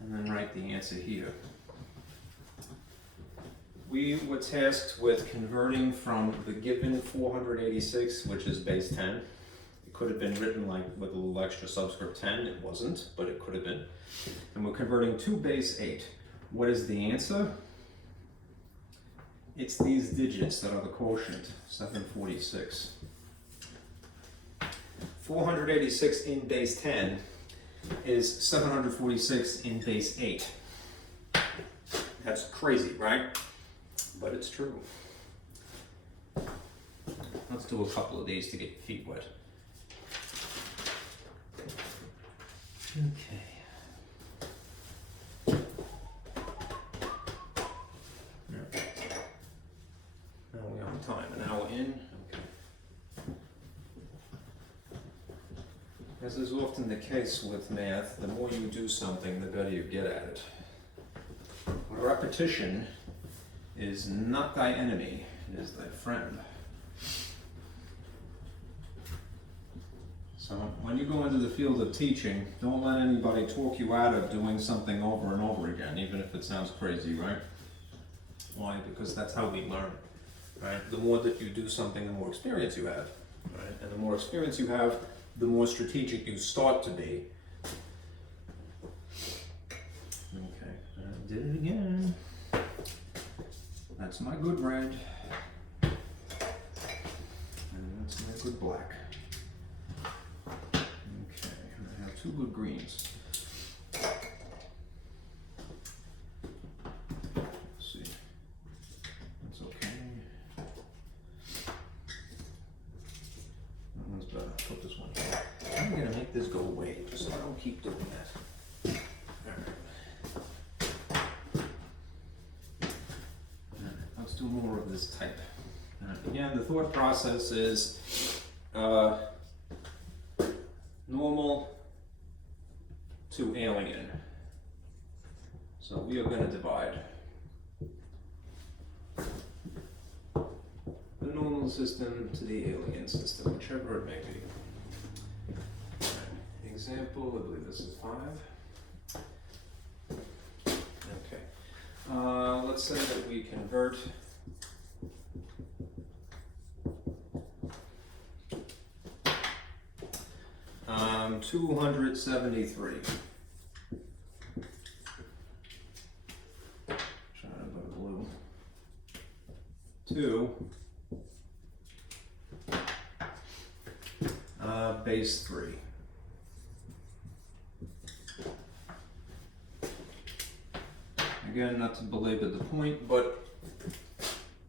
and then write the answer here. We were tasked with converting from the given 486, which is base 10. It could have been written like with a little extra subscript 10. It wasn't, but it could have been. And we're converting to base 8. What is the answer? It's these digits that are the quotient, 746. 486 in base 10 is 746 in base 8. That's crazy, right? But it's true. Let's do a couple of these to get your feet wet. Okay. Now we're on time, an hour in. Okay. As is often the case with math, the more you do something, the better you get at it. Repetition is not thy enemy, it is thy friend. So when you go into the field of teaching, don't let anybody talk you out of doing something over and over again, even if it sounds crazy, right? Why? Because that's how we learn, right? The more that you do something, the more experience you have, right? And the more experience you have, the more strategic you start to be. Okay, I did it again. That's my good red. And that's my good black. Okay, I have 2 good greens. Let's see. That's okay. That one's better. Put this one here. I'm gonna make this go away just so I don't keep doing that. Let's do more of this type. Again, the thought process is normal to alien. So we are going to divide the normal system to the alien system, whichever it may be. Example, I believe this is 5. Okay. Let's say that we convert 273. to base 3. Again, not to belabor the point, but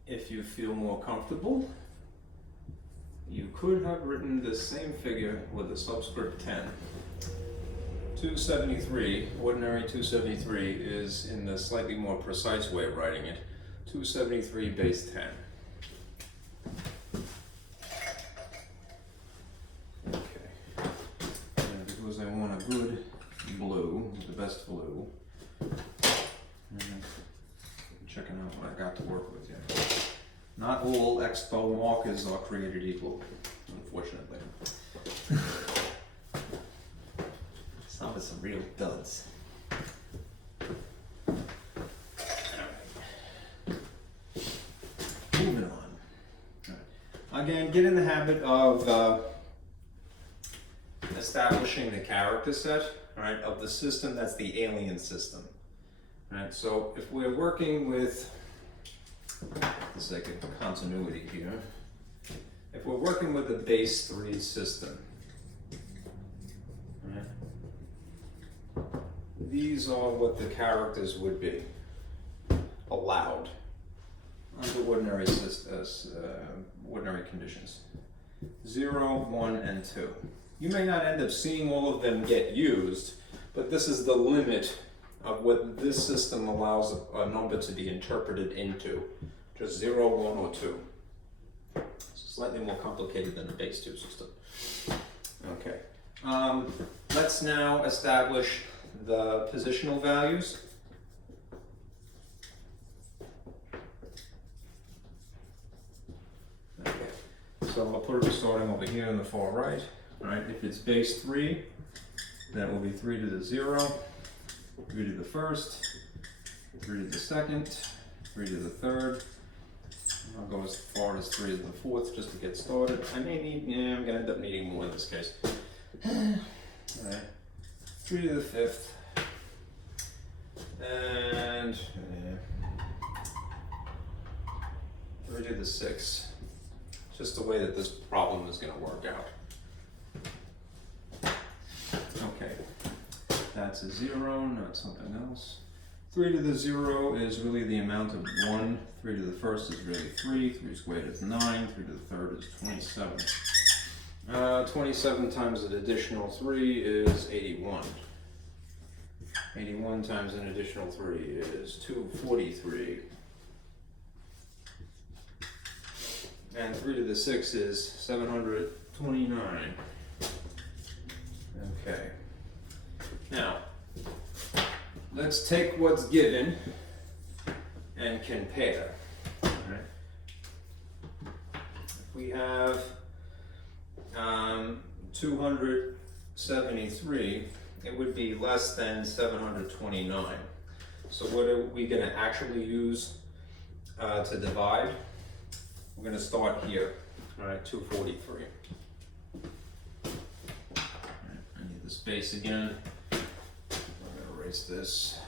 if you feel more comfortable, you could have written the same figure with a subscript 10. 273, ordinary 273 is in the slightly more precise way of writing it, 273 base 10. Okay, and because I want a good blue, the best blue, and I'm checking out what I got to work with here. Not all expo markers are created equal, unfortunately. Some with some real duds. Moving on. Right. Again, get in the habit of establishing the character set, right, of the system that's the alien system. Right, so if we're working with, for the sake of continuity here, if we're working with a base 3 system, right, these are what the characters would be allowed under ordinary conditions. 0, 1, and 2. You may not end up seeing all of them get used, but this is the limit of what this system allows a number to be interpreted into. Just 0, 1, or 2. It's slightly more complicated than a base 2 system. Okay. Let's now establish the positional values. Okay. So I'll put it starting over here on the far right. Right. If it's base 3, that will be 3 to the 0. 3 to the first, 3 to the second, 3 to the third. I'll go as far as 3 to the fourth just to get started. I may need, I'm gonna end up needing more in this case. Alright, 3 to the fifth, and 3 to the sixth. Just the way that this problem is gonna work out. Okay. That's a 0, not something else. 3 to the 0 is really the amount of 1. 3 to the first is really 3. 3 squared is 9. 3 to the third is 27. 27 times an additional 3 is 81. 81 times an additional 3 is 243. And 3 to the 6 is 729. Okay. Now, let's take what's given and compare. Right. If we have 273, it would be less than 729. So what are we going to actually use to divide? We're going to start here, all right, 243. All right, I need the space again. Erase this.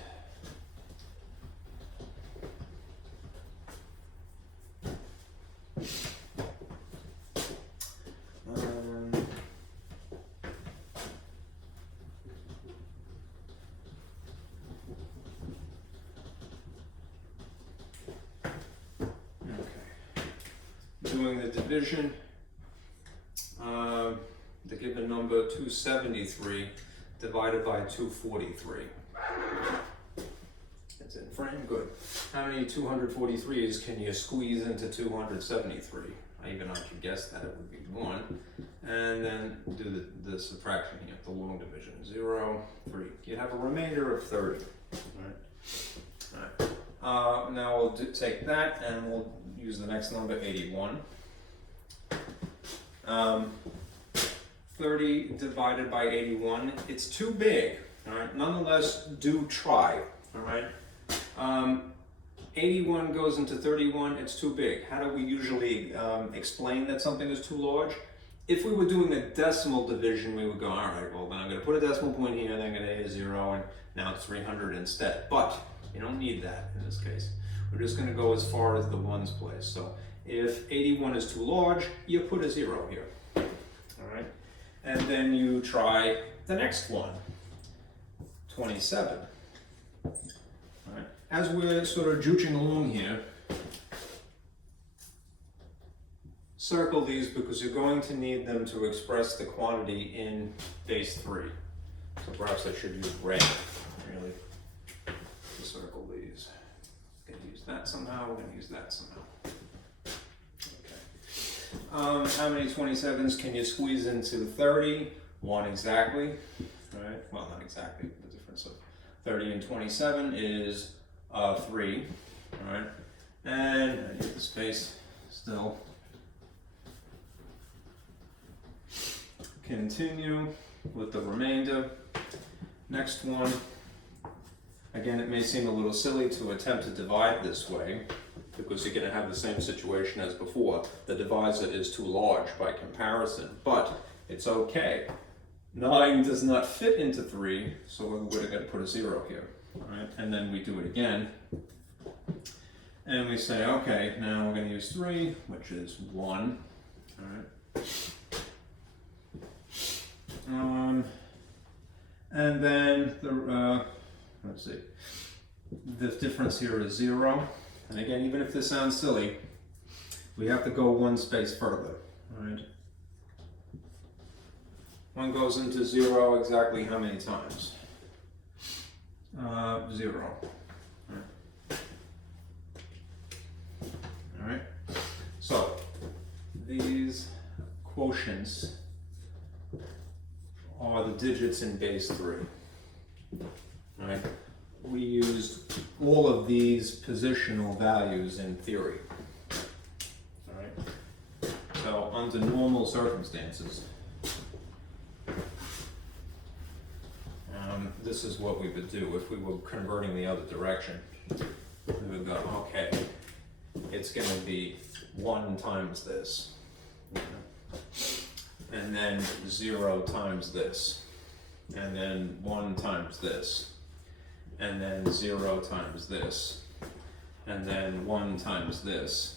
Doing the division, the given number 273 divided by 243. It's in frame, good. How many 243s can you squeeze into 273? I could guess that it would be 1. And then do the subtraction here, the long division. 0, 3. You'd have a remainder of 30. All right. Now we'll take that and we'll use the next number, 81. 30 divided by 81, it's too big, all right? Nonetheless, do try, all right? 81 goes into 31, it's too big. How do we usually explain that something is too large? If we were doing a decimal division, we would go, all right, well, then I'm gonna put a decimal point here, then I'm gonna add a 0, and now it's 300 instead. But you don't need that in this case. We're just going to go as far as the ones place. So if 81 is too large, you put a 0 here. All right? And then you try the next one, 27. All right? As we're sort of juching along here, circle these because you're going to need them to express the quantity in base 3. So perhaps I should use red, really, to circle these. We're going to use that somehow, we're going to use that somehow. Okay. How many 27s can you squeeze into 30? 1 exactly, right? Well, not exactly, the difference of 30 and 27 is 3, all right? And I need the space still. Continue with the remainder. Next one. Again, it may seem a little silly to attempt to divide this way because you're going to have the same situation as before. The divisor is too large by comparison, but it's okay. 9 does not fit into 3, so we're going to put a 0 here. All right? And then we do it again. And we say, okay, now we're going to use 3, which is 1. All right? And then the let's see, the difference here is 0. And again, even if this sounds silly, we have to go one space further. All right. 1 goes into 0 exactly how many times? 0. All right. All right. So these quotients are the digits in base 3. All right. We used all of these positional values in theory. All right. So under normal circumstances, this is what we would do if we were converting the other direction. We would go, okay, it's going to be 1 times this. And then 0 times this, and then 1 times this, and then 0 times this, and then 1 times this,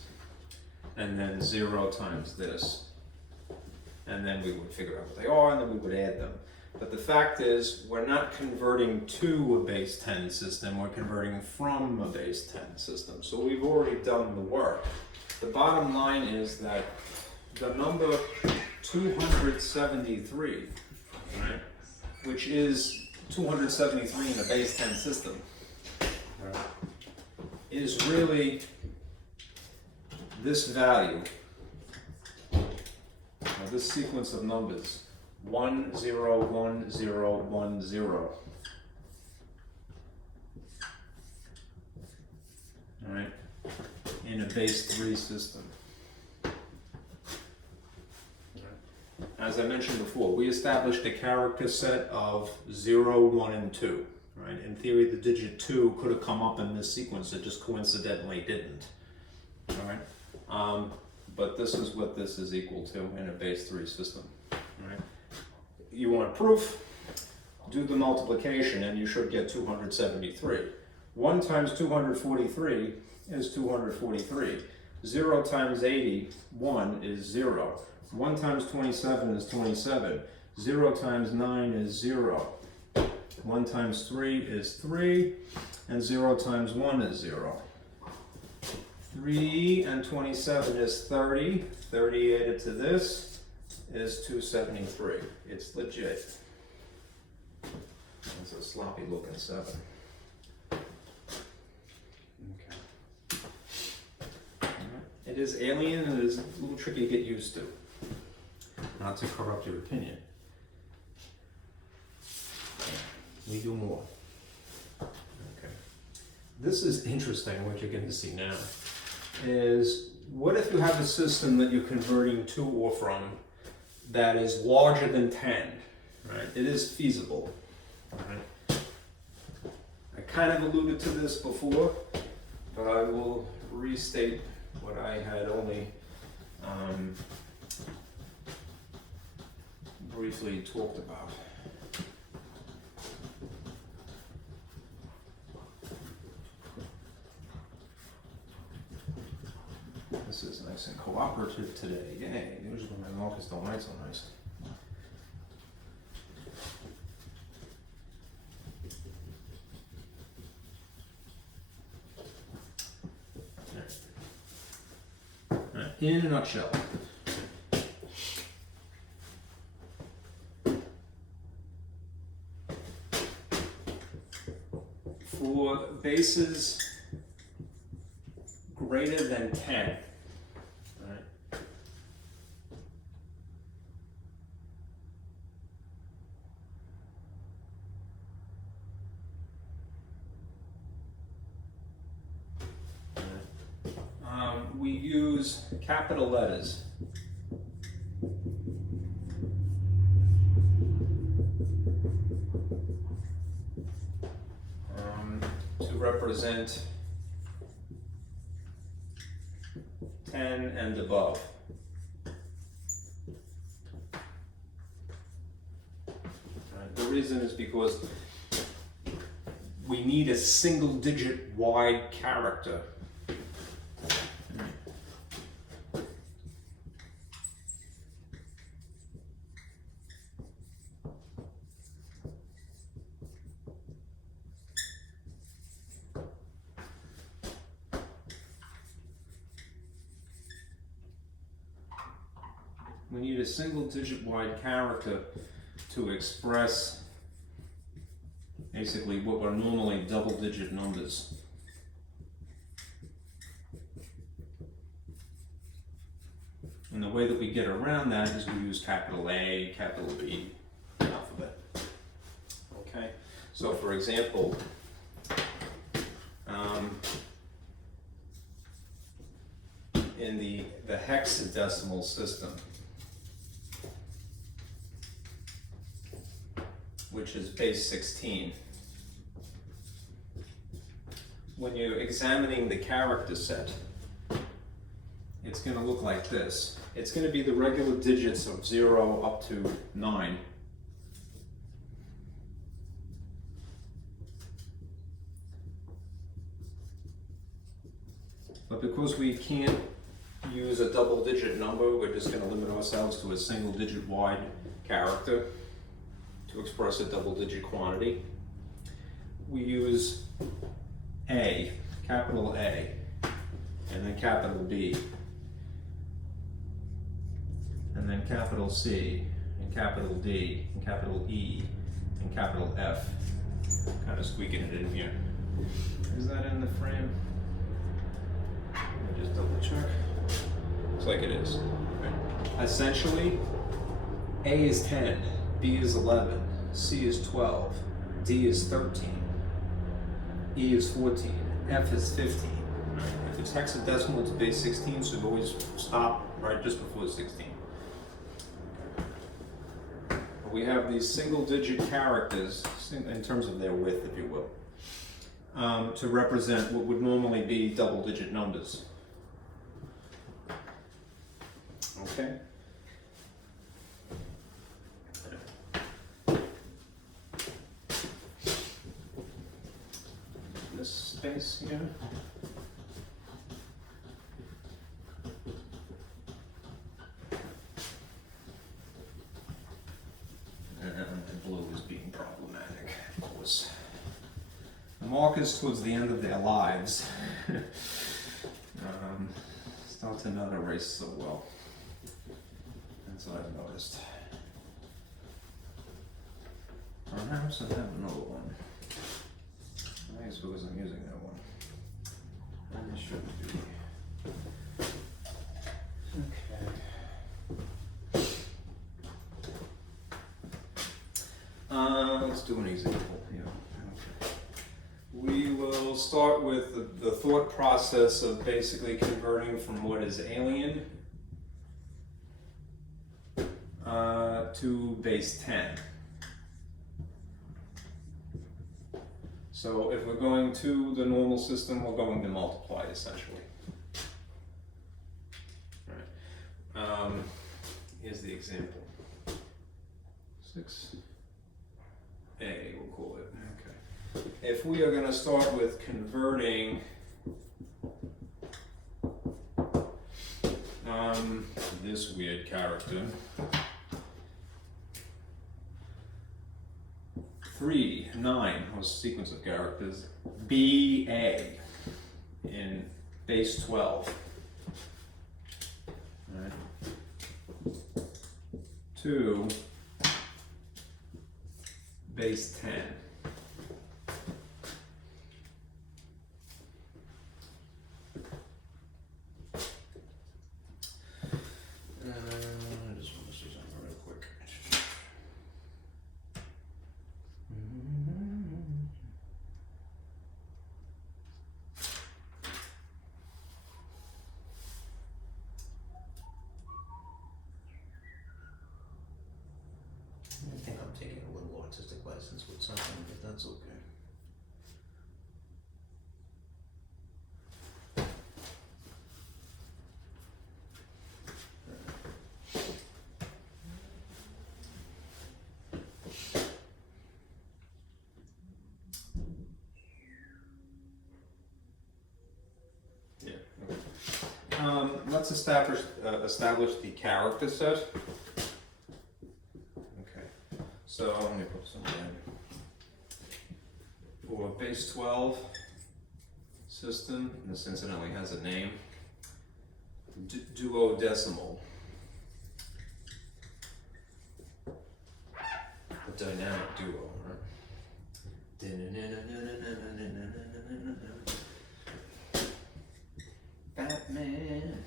and then 0 times this, and then we would figure out what they are, and then we would add them. But the fact is, we're not converting to a base 10 system, we're converting from a base 10 system. So we've already done the work. The bottom line is that the number 273, right, which is 273 in a base 10 system, right, is really this value, this sequence of numbers, 1 0 1 0 1 0. All right, in a base 3 system. As I mentioned before, we established a character set of 0, 1, and 2. Right? In theory, the digit 2 could have come up in this sequence, it just coincidentally didn't. All right? But this is what this is equal to in a base 3 system. All right? You want proof? Do the multiplication and you should get 273. 1 times 243 is 243. 0 times 81 is 0. 1 times 27 is 27. 0 times 9 is 0. 1 times 3 is 3. And 0 times 1 is 0. 3 and 27 is 30. 30 added to this is 273. It's legit. It's a sloppy looking 7. Okay. It is alien and it is a little tricky to get used to. Not to corrupt your opinion. We do more. Okay. This is interesting, what you're going to see now. Is what if you have a system that you're converting to or from that is larger than 10, right? It is feasible, right? I kind of alluded to this before, but I will restate what I had only briefly talked about. This is nice and cooperative today. Yay. Usually my Marcus don't write so nice. In a nutshell, for bases greater than 10, right, we use capital letters. To represent 10 and above. The reason is because we need a single digit wide character. We need a single digit wide character to express basically what are normally double digit numbers. And the way that we get around that is we use capital A, capital B alphabet. Okay, so for example, in the hexadecimal system, which is base 16. When you're examining the character set, it's going to look like this. It's going to be the regular digits of 0 up to 9. But because we can't use a double digit number, we're just going to limit ourselves to a single digit wide character to express a double digit quantity. We use A, capital A, and then capital B, and then capital C, and capital D, and capital E, and capital F. Kind of squeaking it in here. Is that in the frame? Let me just double check. Looks like it is. Okay. Essentially, A is 10. B is 11, C is 12, D is 13, E is 14, F is 15. Right? If it's hexadecimal, it's base 16, so we always stop right just before 16. We have these single digit characters, in terms of their width, if you will, to represent what would normally be double digit numbers. Okay? Space here. The blue is being problematic, of course. The markers towards the end of their lives start to not erase so well. That's what I've noticed. Perhaps I have another one. I guess because I'm using that one. And this shouldn't be. Okay. Let's do an example here. Okay. We will start with the thought process of basically converting from what is alien to base 10. So if we're going to the normal system, we're going to multiply essentially. Right. Here's the example. 6A, we'll call it. Okay. If we are going to start with converting This weird character. 3, 9 was a sequence of characters. BA in base 12. All right. 2, base 10. I just want to see something real quick. I think I'm taking a little artistic license with something, but that's okay. Let's establish the character set. Okay, so let me put some in. For base 12 system, and this incidentally has a name, duodecimal. A dynamic duo, right? Batman.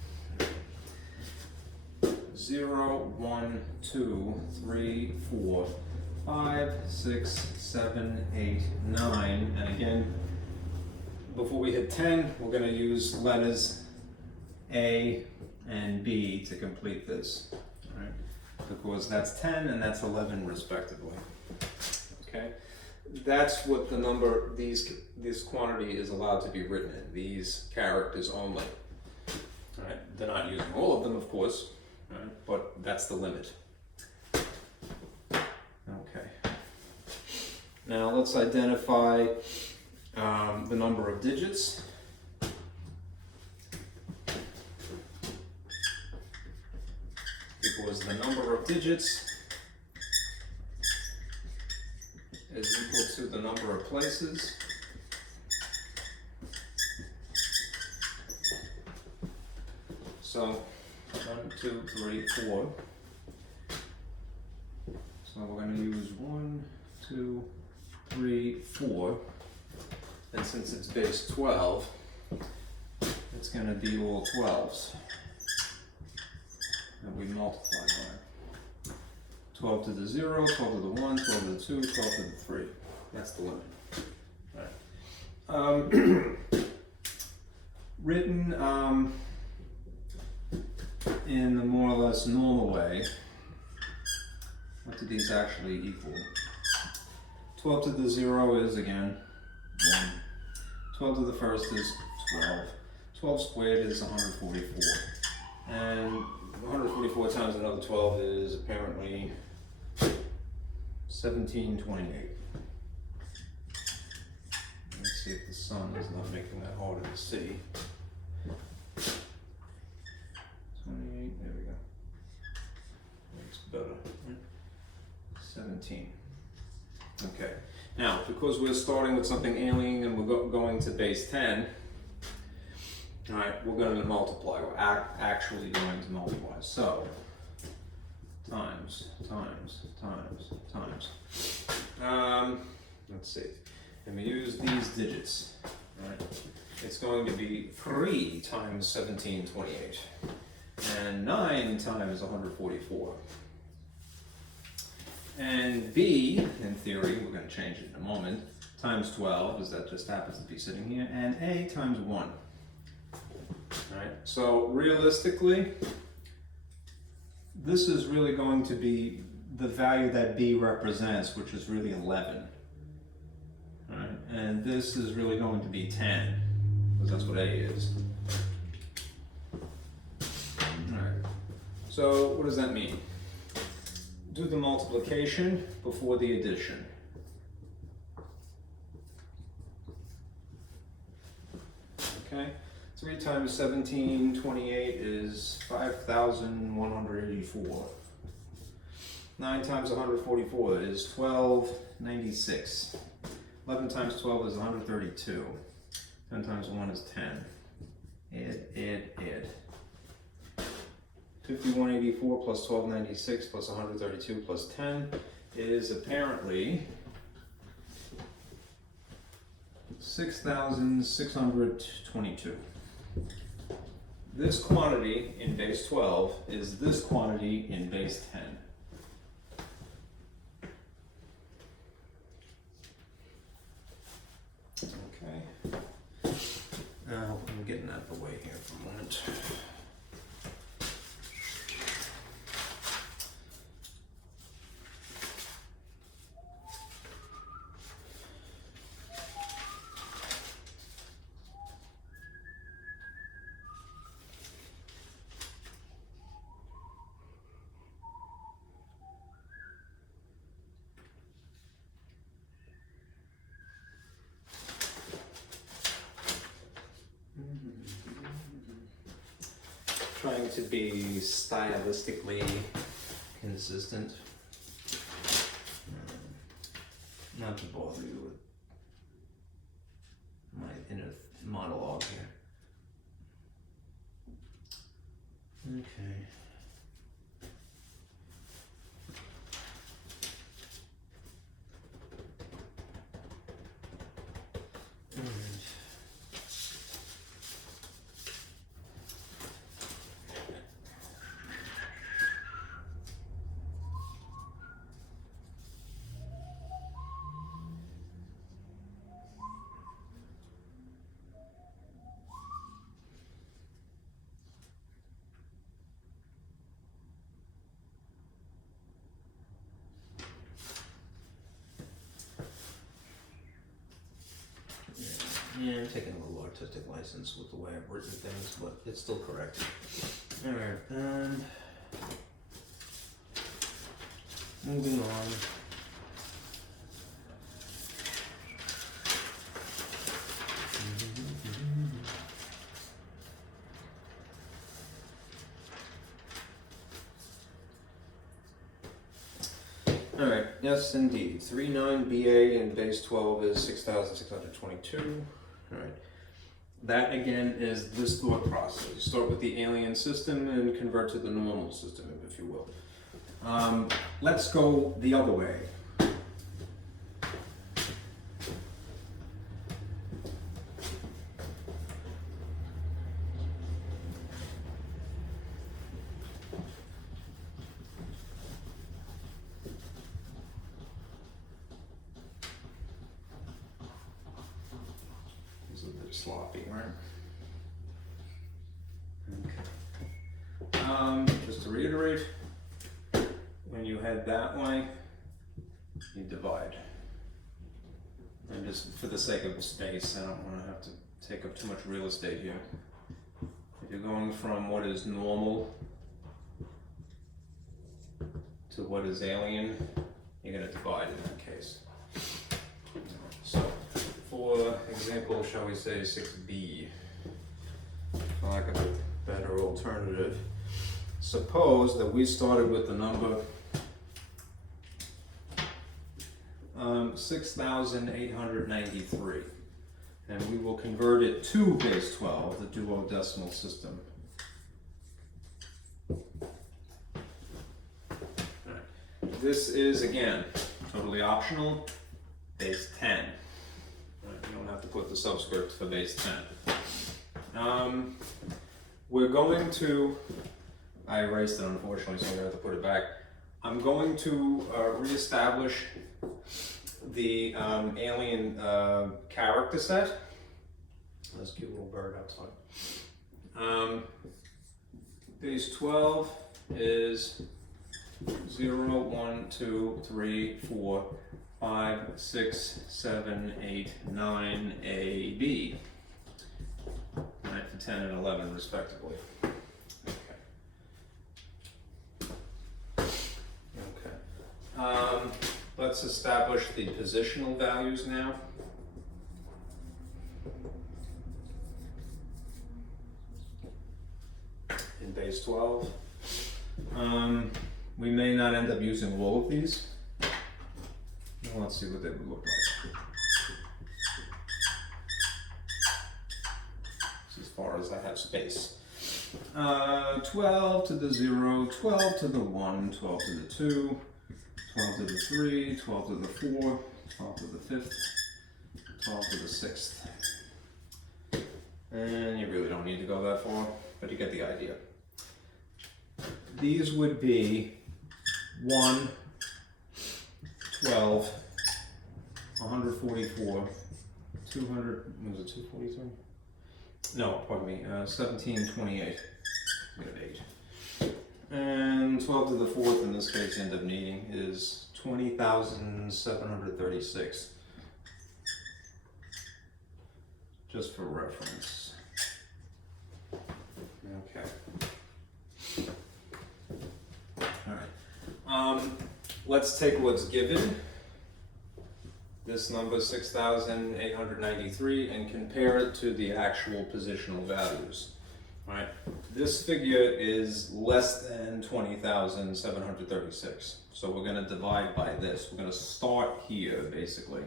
0, 1, 2, 3, 4, 5, 6, 7, 8, 9. And again, before we hit 10, we're going to use letters A and B to complete this. All right? Because that's 10 and that's 11 respectively. Okay? That's what the number, this quantity is allowed to be written in, these characters only. All right? They're not using all of them, of course. Right, but that's the limit. Okay. Now let's identify the number of digits. Because the number of digits is equal to the number of places. So 1, 2, 3, 4. So we're going to use 1, 2, 3, 4. And since it's base 12, it's going to be all 12s that we multiply by. 12 to the 0, 12 to the 1, 12 to the 2, 12 to the 3. That's the limit. All right. Written in the more or less normal way, what do these actually equal? 12 to the 0 is, again, 1. 12 to the first is 12. 12 squared is 144. And 144 times another 12 is apparently 1728. Let's see if the sun is not making that harder to see. 28, there we go. Makes better. 17. Okay. Now, because we're starting with something alien and we're going to base 10, all right, we're going to multiply. We're actually going to multiply. So, times. Let's see. And we use these digits. All right. It's going to be 3 times 1728. And 9 times 144. And B, in theory, we're going to change it in a moment, times 12, because that just happens to be sitting here, and A times 1. All right, so realistically, this is really going to be the value that B represents, which is really 11. All right, and this is really going to be 10, because that's what A is. So what does that mean? Do the multiplication before the addition. Okay, 3 times 1728 is 5,184. 9 times 144 is 1296. 11 times 12 is 132. 10 times 1 is 10. Add. 5184 plus 1296 plus 132 plus 10 is apparently 6,622. This quantity in base 12 is this quantity in base 10. Okay. Now I'm getting out of the way here for a moment. Trying to be stylistically consistent. Not to bother you with my inner monologue here. Okay. Yeah, I'm taking a little artistic license with the way I've written things, but it's still correct. Alright, moving on. Alright, yes indeed. 39 BA and base 12 is 6,622. Alright. That again is this thought process. You start with the alien system and convert to the normal system, if you will. Let's go the other way. Sloppy, right? Okay. Just to reiterate, when you head that way, you divide. And just for the sake of space, I don't want to have to take up too much real estate here. If you're going from what is normal to what is alien, you're going to divide in that case. So, for example, shall we say 6b, for lack of a better alternative, suppose that we started with the number 6,893, and we will convert it to base 12, the duodecimal system. Right. This is, again, totally optional, base 10. You don't have to put the subscript for base 10. We're going to, I erased it unfortunately, so I'm going to have to put it back. I'm going to reestablish the alien character set. This cute little bird outside. Base 12 is 0, 1, 2, 3, 4, 5, 6, 7, 8, 9, A, B. 9 to 10 and 11 respectively. Okay. Let's establish the positional values now. in base 12. We may not end up using all of these. Well, let's see what they would look like. This is as far as I have space. 12 to the 0, 12 to the 1, 12 to the 2, 12 to the 3, 12 to the 4, 12 to the 5th, 12 to the 6th. And you really don't need to go that far, but you get the idea. These would be 1, 12, 144, 200, was it 243? No, pardon me, 1728. We have 8. And 12 to the 4th, in this case, you end up needing is 20,736. Just for reference. Okay. Alright. Let's take what's given. This number 6,893 and compare it to the actual positional values. Right? This figure is less than 20,736. So we're going to divide by this. We're going to start here basically.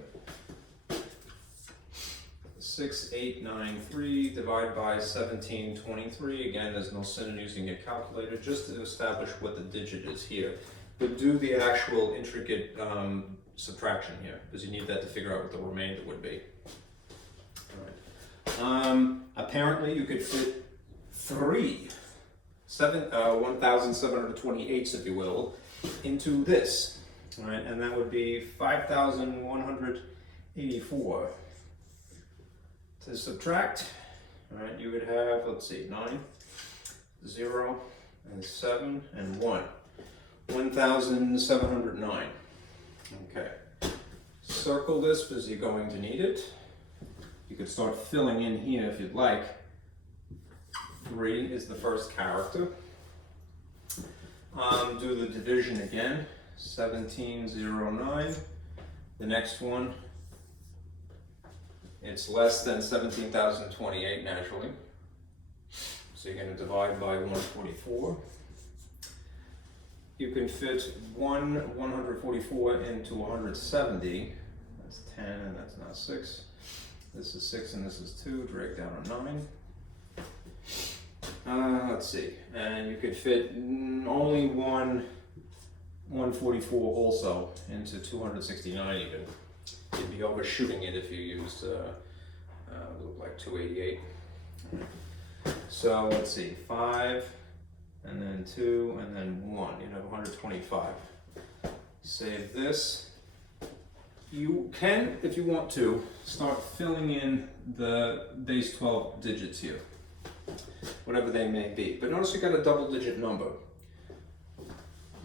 6,893 divided by 1723. Again, there's no sin in using a calculator just to establish what the digit is here. But do the actual intricate subtraction here, because you need that to figure out what the remainder would be. All right. Apparently, you could fit 1,728s, if you will, into this. All right, and that would be 5,184. To subtract, all right, you would have, let's see, 9, 0, and 7, and 1. 1,709. Okay. Circle this because you're going to need it. You could start filling in here if you'd like. 3 is the first character. Do the division again. 1709. The next one. It's less than 17,028 naturally. So you're going to divide by 144. You can fit 144 into 170. That's 10 and that's now 6. This is 6 and this is 2. Drag down a 9. Let's see. And you could fit only 144 also into 269 even. You'd be overshooting it if you used look like 288. So let's see, 5, and then 2, and then 1. You'd have 125. Save this. You can, if you want to, start filling in the base 12 digits here, whatever they may be. But notice you got a double-digit number.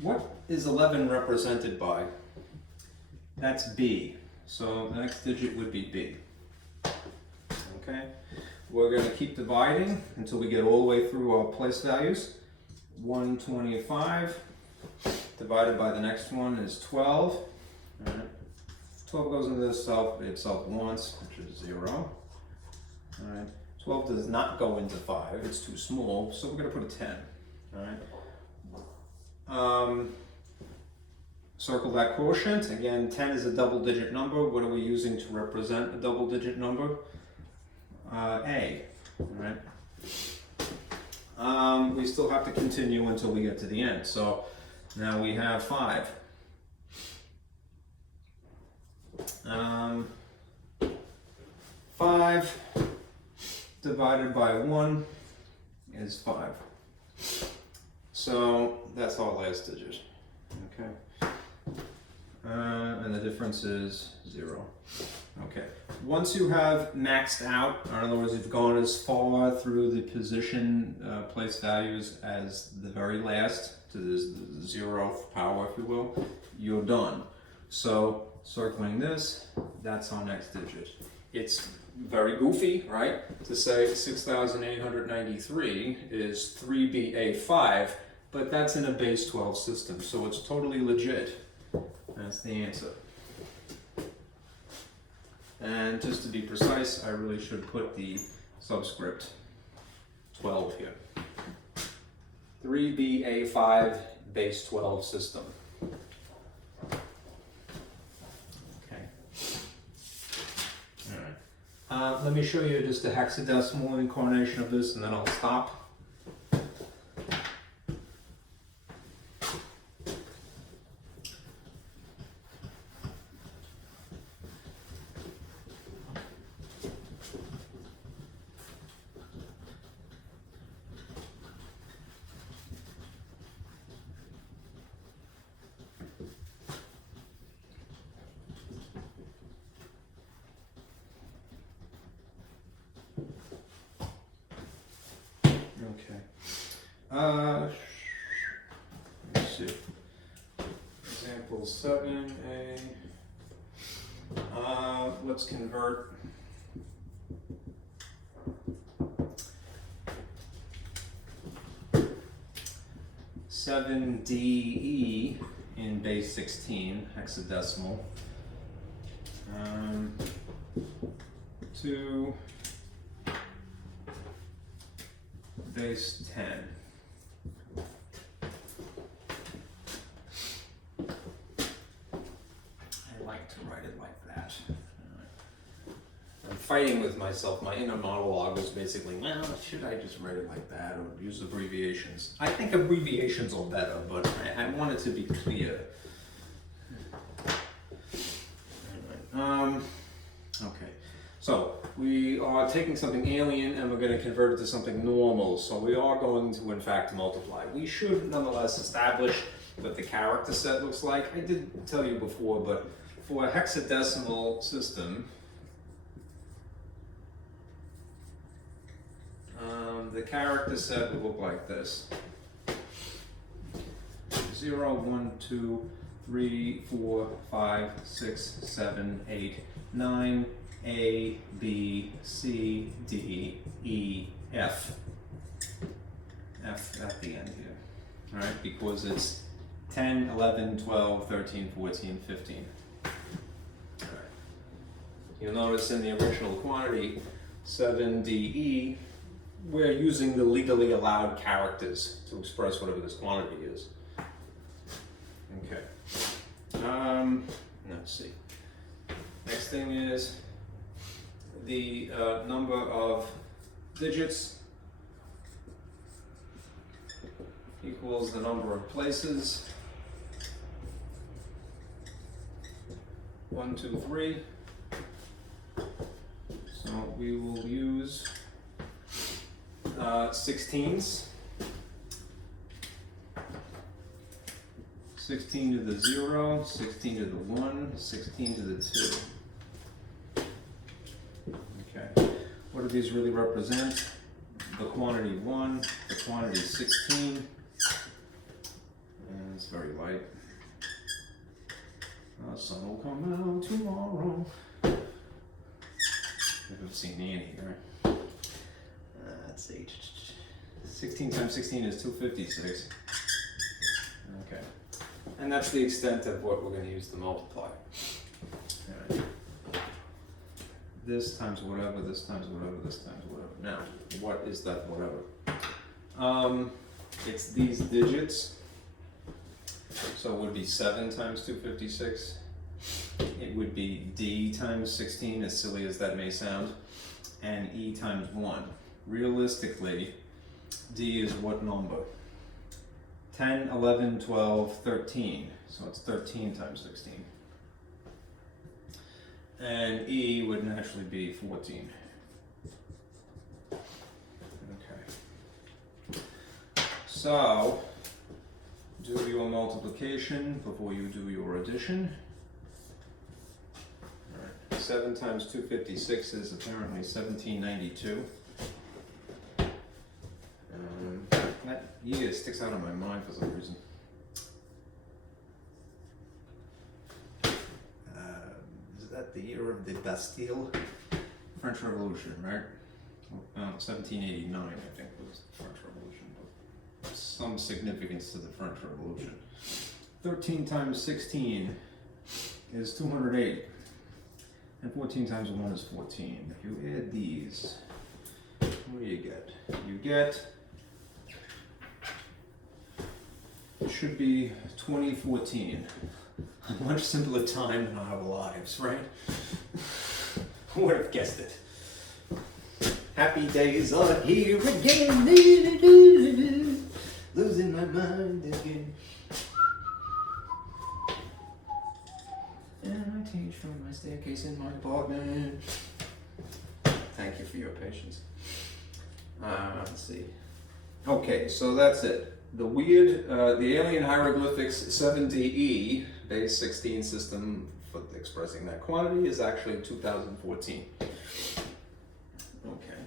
What is 11 represented by? That's B. So the next digit would be B. Okay, we're going to keep dividing until we get all the way through our place values. 125 divided by the next one is 12. All right. 12 goes into itself once, which is 0. All right. 12 does not go into 5. It's too small, so we're going to put a 10. All right. Circle that quotient. Again, 10 is a double-digit number. What are we using to represent a double-digit number? A. All right. We still have to continue until we get to the end. So now we have 5. 5 divided by 1 is 5. So that's our last digit. Okay. And the difference is 0. Okay. Once you have maxed out, or in other words, you've gone as far through the position place values as the very last, to the 0th power, if you will, you're done. So circling this, that's our next digit. It's very goofy, right? To say 6,893 is 3BA5, but that's in a base 12 system, so it's totally legit. That's the answer. And just to be precise, I really should put the subscript 12 here. 3BA5 base 12 system. Okay. All right. Let me show you just a hexadecimal incarnation of this, and then I'll stop. Let's see. Example 7a. Let's convert 7DE in base 16 hexadecimal to base 10. Fighting with myself. My inner monologue was basically, well, should I just write it like that or use abbreviations? I think abbreviations are better, but I want it to be clear. Anyway, okay, so we are taking something alien and we're going to convert it to something normal. So we are going to, in fact, multiply. We should nonetheless establish what the character set looks like. I did tell you before, but for a hexadecimal system, the character set would look like this. 0, 1, 2, 3, 4, 5, 6, 7, 8, 9, A, B, C, D, E, F. F at the end here. All right, because it's 10, 11, 12, 13, 14, 15. All right. You'll notice in the original quantity, 7DE, we're using the legally allowed characters to express whatever this quantity is. Okay. Let's see. Next thing is the number of digits equals the number of places. 1, 2, 3. So we will use 16s. 16 to the 0, 16 to the 1, 16 to the 2. Okay. What do these really represent? The quantity 1, the quantity 16. And it's very light. The sun will come out tomorrow. I've seen Annie, right? Let's see. 16 times 16 is 256. Okay. And that's the extent of what we're going to use to multiply. All right. This times whatever, this times whatever, this times whatever. Now, what is that whatever? It's these digits. So it would be 7 times 256. It would be D times 16, as silly as that may sound, and E times 1. Realistically, D is what number? 10, 11, 12, 13. So it's 13 times 16. And E would naturally be 14. Okay. So, do your multiplication before you do your addition. All right. 7 times 256 is apparently 1792. That year sticks out of my mind for some reason. Is that the year of the Bastille? French Revolution, right? 1789, I think, was the French Revolution. But some significance to the French Revolution. 13 times 16 is 208. And 14 times 1 is 14. If you add these, what do you get? You get It should be 2014. A much simpler time in our lives, right? Who would have guessed it? Happy days are here again. Losing my mind again. And I teach from my staircase in my apartment. Thank you for your patience. Let's see. Okay, so that's it. The alien hieroglyphics 70E base 16 system for expressing that quantity is actually 2014. Okay.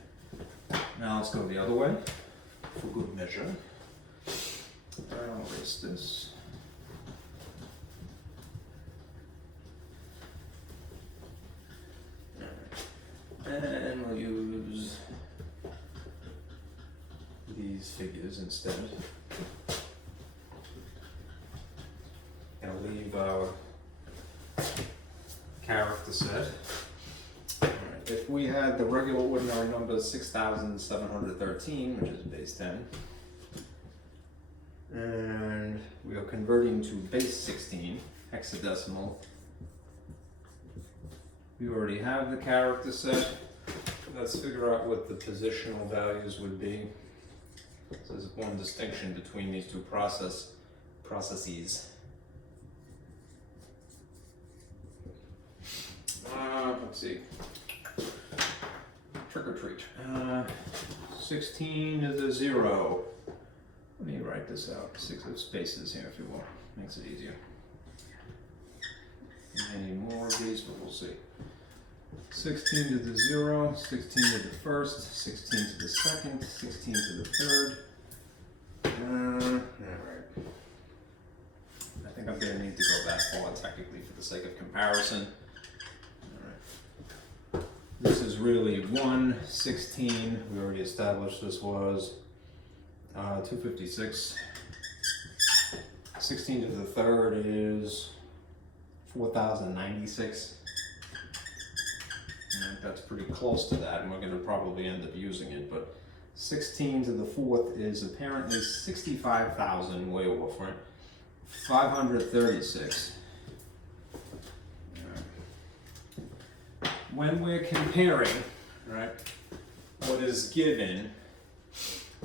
Now let's go the other way for good measure. I'll erase this. And we'll use these figures instead. And leave our character set. All right. If we had the regular ordinary number 6,713, which is base 10, and we are converting to base 16, hexadecimal, we already have the character set. Let's figure out what the positional values would be. So there's one distinction between these two processes. Let's see. Trick or treat. 16 is a 0. Let me write this out. 6 spaces here if you will. Makes it easier. Any more of these, but we'll see. 16 to the 0, 16 to the first, 16 to the second, 16 to the third. Alright. I think I'm going to need to go that far technically for the sake of comparison. Alright. This is really 116. We already established this was 256. 16 to the third is 4,096. That's pretty close to that, and we're going to probably end up using it, but 16 to the fourth is apparently 65,000, way off, right? 536. When we're comparing, right, what is given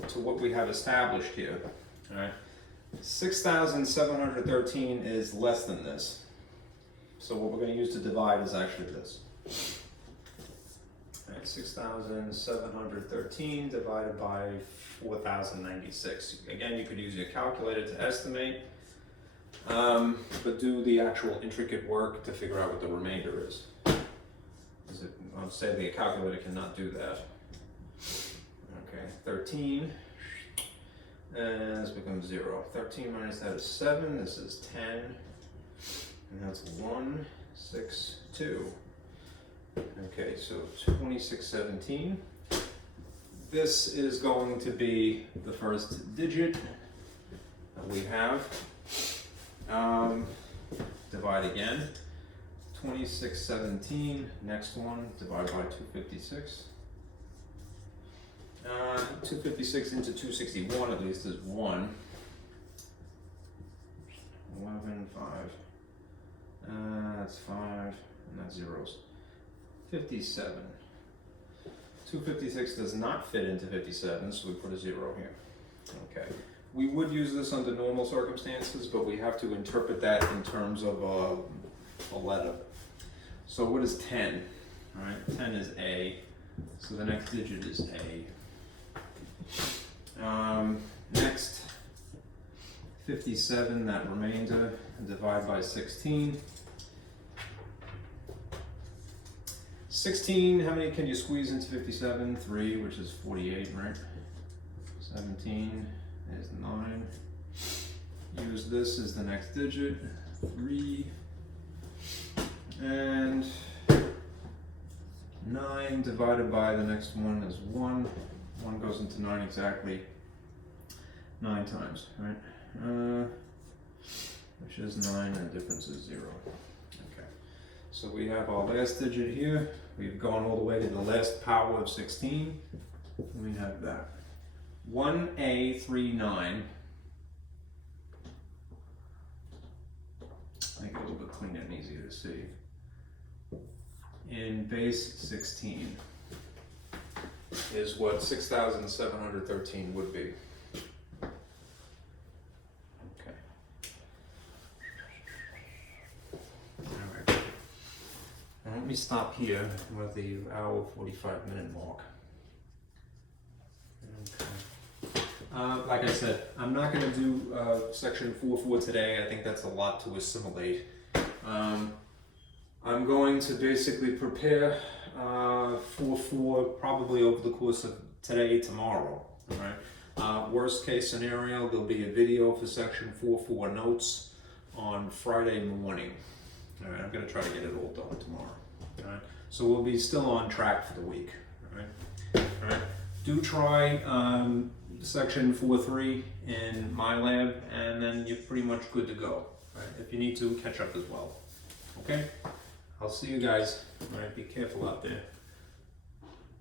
to what we have established here, right, 6,713 is less than this. So what we're going to use to divide is actually this. 6,713 divided by 4,096. Again, you could use your calculator to estimate, but do the actual intricate work to figure out what the remainder is. I'll say the calculator cannot do that. Okay, 13, and this becomes 0. 13 minus that is 7, this is 10, and that's 1, 6, 2. Okay, so 2617. This is going to be the first digit that we have. Divide again. 2617. Next one, divide by 256. 256 into 261 at least is 1. 11, 5. That's 5, and that's zeros. 57. 256 does not fit into 57, so we put a 0 here. Okay. We would use this under normal circumstances, but we have to interpret that in terms of a letter. So what is 10? All right, 10 is A, so the next digit is A. Next, 57, that remainder, divide by 16. 16, how many can you squeeze into 57? 3, which is 48, right? 17 is 9. Use this as the next digit, 3. And 9 divided by the next one is 1. 1 goes into 9 exactly 9 times, right? Which is 9, and the difference is 0. Okay, so we have our last digit here. We've gone all the way to the last power of 16. We have that. 1A39 to see. In base 16 is what 6,713 would be. Okay. Alright. Now let me stop here with the hour 45-minute mark. Okay. Like I said, I'm not going to do section 4.4 today. I think that's a lot to assimilate. I'm going to basically prepare 4.4 probably over the course of today, tomorrow. All right. Worst case scenario, there'll be a video for section 4.4 notes on Friday morning. All right. I'm going to try to get it all done tomorrow. All right. So we'll be still on track for the week. All right. All right. Do try section 4.3 in my lab, and then you're pretty much good to go. Right? If you need to, catch up as well. Okay? I'll see you guys. All right, be careful out there.